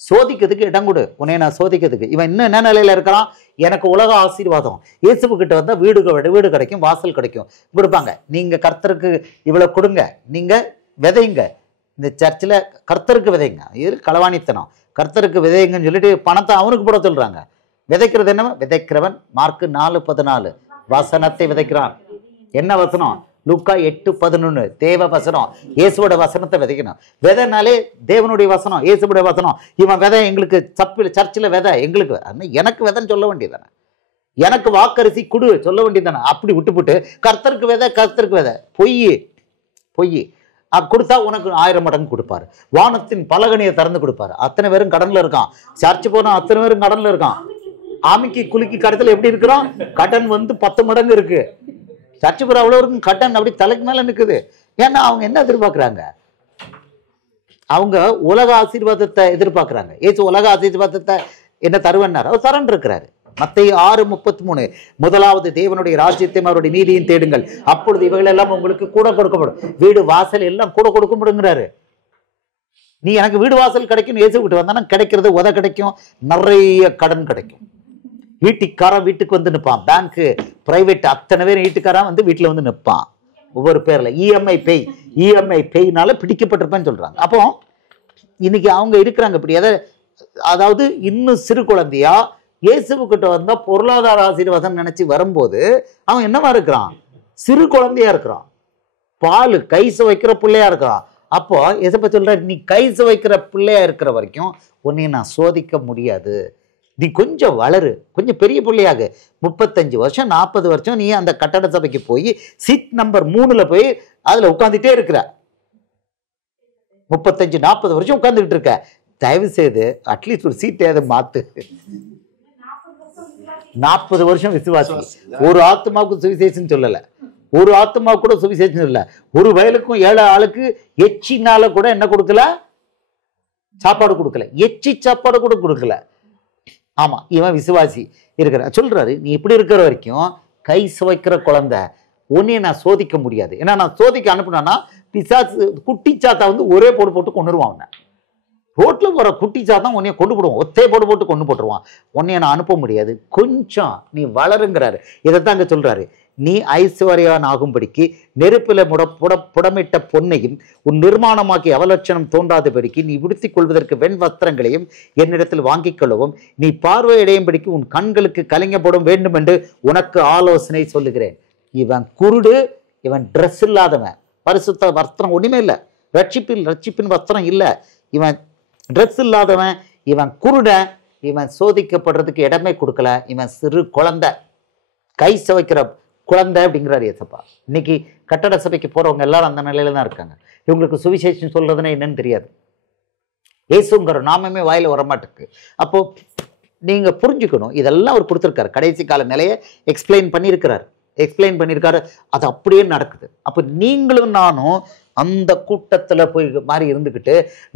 சோதிக்கிறதுக்கு இடம் கொடு, உன்னை நான் சோதிக்கிறதுக்கு. இவன் இன்னும் என்ன நிலையில இருக்கிறான்? எனக்கு உலக ஆசீர்வாதம், இயேசு கிட்ட வந்தா வீடு கிடைக்கும், வாசல் கிடைக்கும், கொடுப்பாங்க. நீங்க கர்த்தருக்கு இவ்வளவு கொடுங்க, நீங்க விதைங்க, இந்த சர்ச்சில் கர்த்தருக்கு விதைங்க. இது களவாணித்தனம். கர்த்தருக்கு விதைங்கன்னு சொல்லிட்டு பணத்தை அவனுக்கு போட சொல்றாங்க. விதைக்கிறது என்ன? விதைக்கிறவன் மார்க்கு 4:14 வசனத்தை விதைக்கிறான். என்ன வசனம்? லூக்கா 8:11 தேவ வசனம், இயேசுவோட வசனத்தை விதைக்கணும். விதைனாலே தேவனுடைய வசனம், இயேசுவோட வசனம். இவன் விதை எங்களுக்கு சர்ச்சில் விதை எங்களுக்கு, எனக்கு விதைன்னு சொல்ல வேண்டியதானே, எனக்கு வாக்கரிசி குடு சொல்ல வேண்டியதானே. அப்படி விட்டுப்புட்டு கர்த்தருக்கு விதை பொய் கொடுத்தா உனக்கு 1000 மடங்கு கொடுப்பாரு. வானத்தின் பலகனியை திறந்து கொடுப்பாரு. அத்தனை பேரும் கடன்ல இருக்கான். சர்ச்சு போனா அத்தனை பேரும் கடன்ல இருக்கான். ஆமிக்கு குலுக்கி கடத்துல எப்படி இருக்கிறோம்? கடன் 10 மடங்கு இருக்கு. சர்ச்சு போற அவ்வளோ இருக்கும், கடன் அப்படி தலைக்கு மேல நிற்குது. ஏன்னா அவங்க என்ன எதிர்பார்க்குறாங்க? அவங்க உலக ஆசீர்வாதத்தை எதிர்பார்க்கிறாங்க. ஏசு உலக ஆசீர்வாதத்தை என்ன தருவன்னார், அவர் தரன் இருக்கிறாரு. மத்தேயு 6:33, முதலாவது தேவனுடைய ராஜ்யத்தையும் அவருடைய நீதியும் தேடுங்கள், அப்பொழுது இவைகள் எல்லாம் உங்களுக்கு கூட கொடுக்கப்படும். வீடு வாசல் எல்லாம் கூட கொடுக்கப்படுங்கிறாரு. நீ எனக்கு வீடு வாசல் கிடைக்கும் ஏசு விட்டு வந்தானா கிடைக்கிறது உத கிடைக்கும், நிறைய கடன் கிடைக்கும். வீட்டுக்காரன் வீட்டுக்கு வந்து நிற்பான், பேங்க்கு பிரைவேட் அத்தனை பேர் வீட்டுக்காரன் வந்து வீட்டில் வந்து நிற்பான். ஒவ்வொரு பேர்ல இஎம்ஐ பேய்னால பிடிக்கப்பட்டிருப்பேன்னு சொல்றாங்க. அப்போ இன்னைக்கு அவங்க இருக்கிறாங்க இப்படி. அதாவது இன்னும் சிறு குழந்தையா இயேசுக்கிட்ட வந்தா பொருளாதார ஆசீர்வாதம் நினைச்சு வரும்போது அவன் என்னவா இருக்கிறான், சிறு குழந்தையா இருக்கிறான், பால் கைசு வைக்கிற பிள்ளையா இருக்கிறான். அப்போ எசப்ப சொல்ற, நீ கைசு வைக்கிற பிள்ளையா இருக்கிற வரைக்கும் உன்னை நான் சோதிக்க முடியாது. நீ கொஞ்சம் வளரு, கொஞ்சம் பெரிய பிள்ளையாக 35 வருஷம் 40 வருஷம் நீ அந்த கட்டட சபைக்கு போய் சீட் நம்பர் 3ல போய் அதுல உட்காந்துட்டே இருக்கிற. 35-40 வருஷம் உட்காந்துக்கிட்டு இருக்க. தயவு செய்து அட்லீஸ்ட் ஒரு சீட் ஏதாவது மாத்து. 40 வருஷம் விசுவாசி, ஒரு ஆத்மாவுக்கு சுவிசேஷம் சொல்லல, ஒரு ஆத்மாவுக்கு கூட சுவிசேஷம் சொல்லல. ஒரு வயலுக்கும் 7 ஆளுக்கு எச்சினால கூட என்ன கொடுக்கல, சாப்பாடு கொடுக்கல, எச்சி சாப்பாடு கூட கொடுக்கல. ஆமா, இவன் விசுவாசி இருக்கிற சொல்றாரு, நீ இப்படி இருக்கிற வரைக்கும் கை சுவைக்கிற குழந்தை உன்னைய நான் சோதிக்க முடியாது. ஏன்னா நான் சோதிக்க அனுப்புனா பிசாசு குட்டி சாத்தா வந்து ஒரே போட்டு கொண்டுருவான். அவனை ரோட்ல போற குட்டி சாத்தான் உன்னைய கொண்டு போடுவான், ஒத்தே போட்டு கொண்டு போட்டுருவான். உன்னைய நான் அனுப்ப முடியாது, கொஞ்சம் நீ வளருங்கிறாரு. இதைத்தான் அங்க சொல்றாரு, நீ ஐஸ்வர்யான் ஆகும்படிக்கு நெருப்பில புடமிட்ட பொன்னையும் உன் நிர்மாணமாக்கி அவலட்சணம் தோன்றாதபடிக்கு நீ உடுத்திக் கொள்வதற்கு வெண் வஸ்திரங்களையும் என்னிடத்தில் வாங்கிக் கொள்ளவும் நீ பார்வையடையும்படிக்கு உன் கண்களுக்கு கலைஞப்படும் வேண்டும் என்று உனக்கு ஆலோசனை சொல்லுகிறேன். இவன் குருடு, இவன் ட்ரெஸ் இல்லாதவன், பரிசுத்த வஸ்திரம் ஒண்ணுமே இல்லை, ரட்சிப்பின் வஸ்திரம் இல்லை, இவன் ட்ரெஸ் இல்லாதவன், இவன் குருடன், இவன் சோதிக்கப்படுறதுக்கு இடமே கொடுக்கல, இவன் சிறு குழந்தை, கை சுவைக்கிற குழந்தை அப்படிங்கிறார் ஏசப்பா. இன்னைக்கு கட்டட சபைக்கு போறவங்க எல்லாரும் அந்த நிலையில தான் இருக்காங்க. இவங்களுக்கு சுவிசேஷம் சொல்றதுன்னா என்னன்னு தெரியாது, ஏசுங்கிற நாமமே வாயில வரமாட்டுக்கு. அப்போ நீங்க புரிஞ்சுக்கணும், இதெல்லாம் அவர் கொடுத்துருக்காரு, கடைசி கால நிலையை எக்ஸ்பிளைன் பண்ணியிருக்காரு, அது அப்படியே நடக்குது. அப்போ நீங்களும் நானும் அந்த கூட்டத்துல போய் மாதிரி இருந்துக்கிட்டு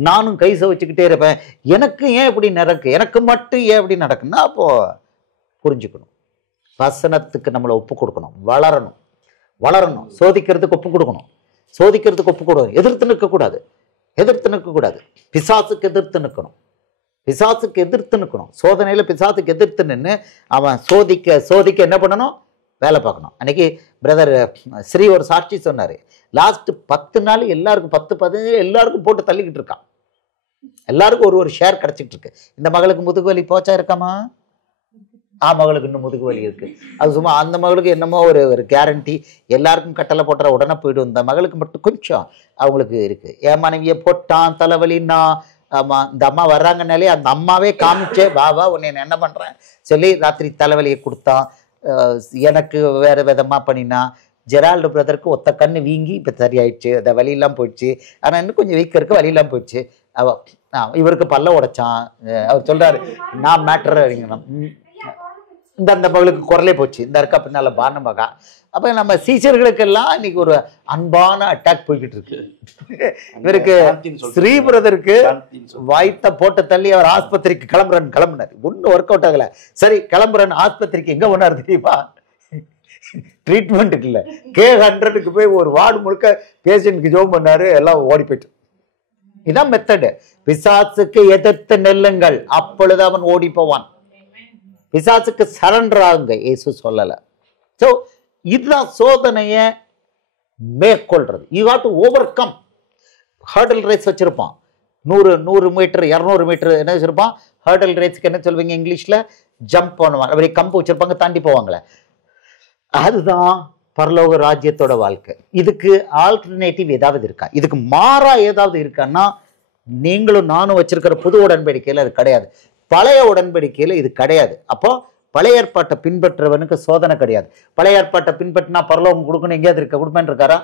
நானும் கை சவச்சுக்கிட்டே இருப்பேன், எனக்கு ஏன் இப்படி நடக்கு, எனக்கு மட்டும் ஏன் இப்படி நடக்குன்னா, அப்போ புரிஞ்சுக்கணும், வசனத்துக்கு நம்மளை ஒப்பு கொடுக்கணும், வளரணும், சோதிக்கிறதுக்கு ஒப்பு கொடுக்கணும், எதிர்த்து நிற்கக்கூடாது, பிசாசுக்கு எதிர்த்து நிற்கணும், சோதனையில பிசாசுக்கு எதிர்த்து நின்று அவன் சோதிக்க என்ன பண்ணணும், வேலை பார்க்கணும். அன்னைக்கு பிரதர் ஸ்ரீ ஒரு சாட்சி சொன்னாரு, லாஸ்ட் 10 நாள் எல்லாருக்கும் 10-15 எல்லாருக்கும் போட்டு தள்ளிக்கிட்டு இருக்கான், எல்லாருக்கும் ஒரு ஷேர் கிடைச்சிட்டு இருக்கு. இந்த மகளுக்கு முதுகு வலி போச்சா இருக்காமா, மகளுக்கு இன்னும் முதுகு வலி இருக்கு, அது சும்மா அந்த மகளுக்கு என்னமோ ஒரு கேரண்டி, எல்லாருக்கும் கட்டளை போட்டுற உடனே போயிடும், இந்த மகளுக்கு மட்டும் கொஞ்சம் அவங்களுக்கு இருக்கு. என் மனைவியை போட்டான் தலைவலின்னா, ஆமா இந்த அம்மா வர்றாங்கனாலே அந்த அம்மாவே காமிச்சே வா உன்னை என்ன பண்றேன் சொல்லி ராத்திரி தலைவலியை கொடுத்தான். எனக்கு வேற விதமா பண்ணினா, ஜெரால்டு பிரதருக்கு ஒத்த கண்ணு வீங்கி இப்போ சரியாயிடுச்சு, அந்த வலியெல்லாம் போயிடுச்சு, ஆனால் இன்னும் கொஞ்சம் வீக்க இருக்கு, வலியெல்லாம் போயிடுச்சு. இவருக்கு பல்ல உடைச்சான், அவர் சொல்றாரு நான் மேட்டர் இந்த மகளுக்கு குரலே போச்சு, இந்த இருக்கா பின்னால பானமகா. அப்ப நம்ம சீச்சர்களுக்கெல்லாம் இன்னைக்கு ஒரு அன்பான அட்டாக் போய்கிட்டு இருக்கு. இவருக்கு ஸ்ரீ பிரதருக்கு வாய்த்த போட்டு தள்ளி அவர் ஆஸ்பத்திரிக்கு கிளம்புனார், ஒன்னும் ஒர்க் அவுட் ஆகல. சரி கிளம்புறேன்னு ஆஸ்பத்திரிக்கு எங்க போனார் தெரியுமா, ட்ரீட்மெண்ட்டுக்கு இல்ல, K100க்கு போய் ஒரு வார்டு முழுக்க பேஷண்ட்க்கு ஜோம் பண்ணாரு, எல்லாம் ஓடி போயிட்டு. இதான் மெத்தடு. பிசாசுக்கு எதிர்த்து நெல்லுங்கள், அப்பொழுது அவன் ஓடி போவான். பிசாசுக்கு சரண்டர் ஆகுங்க, இயேசு சொல்லல. சோ இதுதான் சோதனைய மேற்கொள்றது. You have to overcome. Hurdle race வச்சிருப்பான், 100 மீட்டர் 200 மீட்டர் என்ன வச்சிருப்பான். ஹர்டல் ரேஸ்க்கு என்ன சொல்வீங்க இங்கிலீஷ்ல, ஜம்ப் பண்ணுவாங்க, அப்படி கம்பு வச்சிருப்பாங்க, தாண்டி போவாங்களே. அதுதான் பரலோக ராஜ்யத்தோட வாழ்க்கை. இதுக்கு ஆல்டர்னேட்டிவ் ஏதாவது இருக்கா, இதுக்கு மாறா ஏதாவது இருக்கான்னா, நீங்களும் நானும் வச்சிருக்கிற புது உடன்படிக்கையில அது கிடையாது, பழைய உடன்படிக்கையில இது கிடையாது. அப்போ பழைய ஏற்பாட்டை பின்பற்றவனுக்கு சோதனை கிடையாது. பழைய ஏற்பாட்டை பின்பற்றினா பரலோகம் கொடுக்கணும் எங்கேயாவது கொடுப்பேன் இருக்காரா?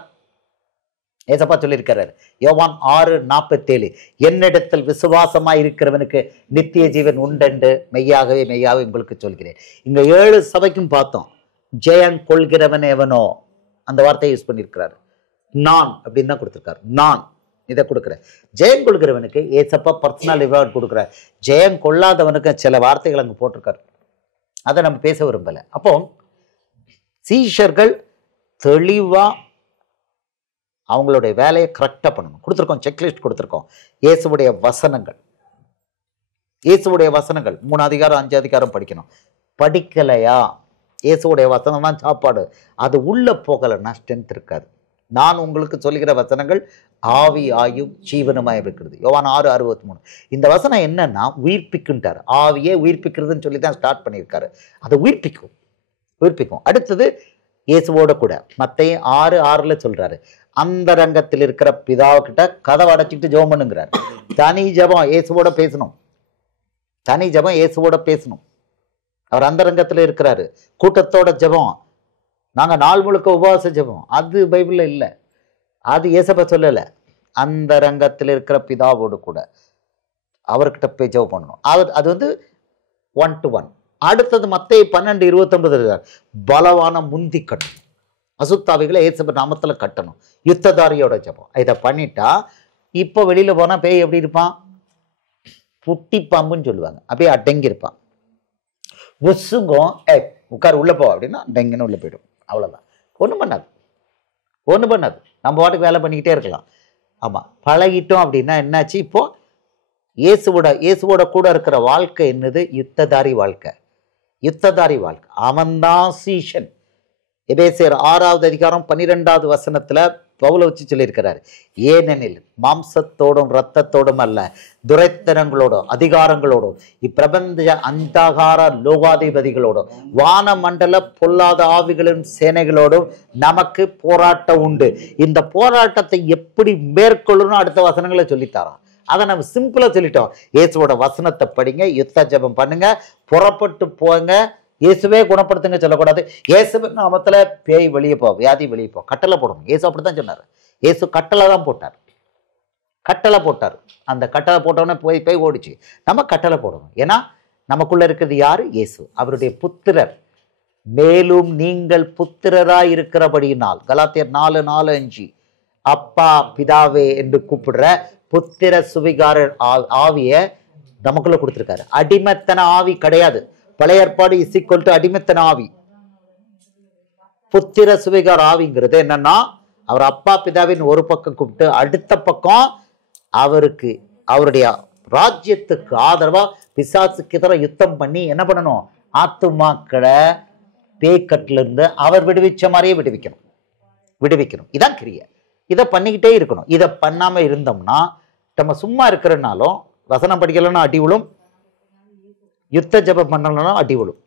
ஏசப்பா சொல்லியிருக்கிறாரு யோவான் 6:47, என்னிடத்தில் விசுவாசமாய் இருக்கிறவனுக்கு நித்திய ஜீவன் உண்டென்று மெய்யாகவே உங்களுக்கு சொல்கிறேன். இங்க 7 சபைக்கும் பார்த்தோம், ஜெயம் கொள்கிறவன் எவனோ அந்த வார்த்தையை யூஸ் பண்ணியிருக்கிறாரு. நான் அப்படின்னு தான் கொடுத்திருக்காரு. நான் இதை கொடுக்குறேன். ஜெயம் கொள்கிறவனுக்கு ஏசப்பா பர்சனல் ரிவார்ட் கொடுக்குறார். ஜெயம் கொள்ளாதவனுக்கு சில வார்த்தைகள் அங்கே போட்டிருக்காரு. அதை நம்ம பேச விரும்பலை. அப்போ சீஷர்கள் தெளிவாக அவங்களுடைய வேலையை கரெக்டாக பண்ணணும். கொடுத்துருக்கோம், செக்லிஸ்ட் கொடுத்துருக்கோம். இயேசுவுடைய வசனங்கள் 3 அதிகாரம் 5 அதிகாரம் படிக்கணும். படிக்கலையா, இயேசுவுடைய வசனம் தான் சாப்பாடு, அது உள்ளே போகலைன்னா ஸ்ட்ரென்த் இருக்காது. நான் உங்களுக்கு சொல்லுகிற வசனங்கள் ஆவி ஆயும் ஜீவனுமாய் இருக்கிறது. யோவான் 6:63. இந்த வசனம் என்னன்னா உயிர்ப்பிக்குன்ட்டார். ஆவியே உயிர்ப்பிக்கிறதுன்னு சொல்லி தான் ஸ்டார்ட் பண்ணியிருக்காரு. அதை உயிர்ப்பிக்கும். அடுத்தது இயேசுவோட கூட மத்தேயு 6:6 சொல்றாரு, அந்த ரங்கத்தில் இருக்கிற பிதாவுக்கிட்ட கதவை அடைச்சிக்கிட்டு ஜெபம் பண்ணுங்கிறார். தனி ஜெபம் இயேசுவோட பேசணும். அவர் அந்த ரங்கத்தில் இருக்கிறாரு. கூட்டத்தோட ஜெபம், நாங்கள் நாள் முழுக்க உபவாச ஜெபம், அது பைபிளில் இல்லை, அது இயேசப்பா சொல்லலை. அந்த ரங்கத்தில் இருக்கிற பிதாவோடு கூட அவர்கிட்ட போய் ஜெபம் பண்ணணும். அது வந்து 1 to 1. அடுத்தது மத்தேயு 12:29 பலவான முந்தி கட்டணும். அசுத்தாவிகளை இயேசப்பா நாமத்தில் கட்டணும். யுத்ததாரியோட ஜெபம். இதை பண்ணிட்டா இப்போ வெளியில் போனால் பேய் எப்படி இருப்பான்? புட்டி பாம்புன்னு சொல்லுவாங்க. அப்படியே அடங்கியிருப்பான். உசுங்கும், உட்கார் உள்ளே போ அப்படின்னா டெங்குன்னு உள்ளே போயிடும். அவ்வளோதான். ஒன்றும் பண்ணாது. நம்ம பாட்டுக்கு வேலை பண்ணிக்கிட்டே இருக்கலாம். ஆமாம், பழகிட்டோம் அப்படின்னா என்னாச்சு? இப்போது இயேசுவோட கூட இருக்கிற வாழ்க்கை என்னது? யுத்ததாரி வாழ்க்கை. அவன்தான் சீஷன். எபேசியர் 6வது அதிகாரம் 12வது வசனத்தில் பவுலை வச்சு சொல்லியிருக்கிறார், ஏனெனில் மாம்சத்தோடும் இரத்தத்தோடும் அல்ல, துரைத்தனங்களோடும் அதிகாரங்களோடும் இப்பிரபஞ்ச அந்தகார லோகாதிபதிகளோடும் வானமண்டல பொல்லாத ஆவிகளின் சேனைகளோடும் நமக்கு போராட்டம் உண்டு. இந்த போராட்டத்தை எப்படி மேற்கொள்ளணும் அடுத்த வசனங்களை சொல்லித்தாராம். அதை நம்ம சிம்பிளாக சொல்லிட்டோம். இயேசுவோட வசனத்தை படிங்க, யுத்த ஜெபம் பண்ணுங்க, புறப்பட்டு போங்க. இயேசுவே குணப்படுத்துங்க சொல்லக்கூடாது. இயேசுவே நாமத்தில் பேய் வெளியே போ, வியாதி வெளியே போ, கட்டளை போடணும். இயேசு அப்படித்தான் சொன்னார். இயேசு கட்டளை தான் போட்டார். அந்த கட்டளை போட்டோன்னே பேய் ஓடிச்சு. நம்ம கட்டளை போடணும். ஏன்னா நமக்குள்ள இருக்கிறது யாரு? இயேசு, அவருடைய புத்திரர். மேலும் நீங்கள் புத்திரராய் இருக்கிறபடியினால், கலாத்தியர் 4:4-5, அப்பா பிதாவே என்று கூப்பிடுற புத்திர சுவிகார ஆவியை நமக்குள்ள கொடுத்துருக்காரு. அடிமைத்தன ஆவி கிடையாது. பழைய ஏற்பாடு = அடிமைத்தன ஆவி. புத்திர சுவிகார ஆவிங்கிறது என்னன்னா, அவர் அப்பா பிதாவின் ஒரு பக்கம் கூப்பிட்டு அடுத்த பக்கம் அவருடைய ராஜ்யத்துக்கு ஆதரவா பிசாசுக்கு எதிராக யுத்தம் பண்ணி என்ன பண்ணணும்? ஆத்துமாக்களை பேய்கட்டில இருந்து அவர் விடுவிச்ச மாதிரியே விடுவிக்கணும். இதான் கிரியை. இதை பண்ணிக்கிட்டே இருக்கணும். இதை பண்ணாம இருந்தோம்னா, நம்ம சும்மா இருக்கிறனாலும் வசனம் படிக்கலன்னா அடி விழும், யுத்த ஜெபம் பண்ணலனாலும் அடி விழும்.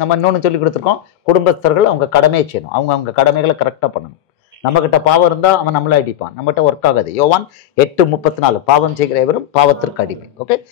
நம்ம இன்னொன்று சொல்லி கொடுத்துருக்கோம், குடும்பஸ்தர்கள் அவங்க கடமையை செய்யணும். அவங்க கடமைகளை கரெக்டாக பண்ணணும். நம்மகிட்ட பாவம் இருந்தால் அவன் நம்மளை அடிப்பான். நம்மகிட்ட ஒர்க் ஆகாது. யோவான் 8:34, பாவம் செய்கிற எவரும் பாவத்திற்கு அடிமை. ஓகே.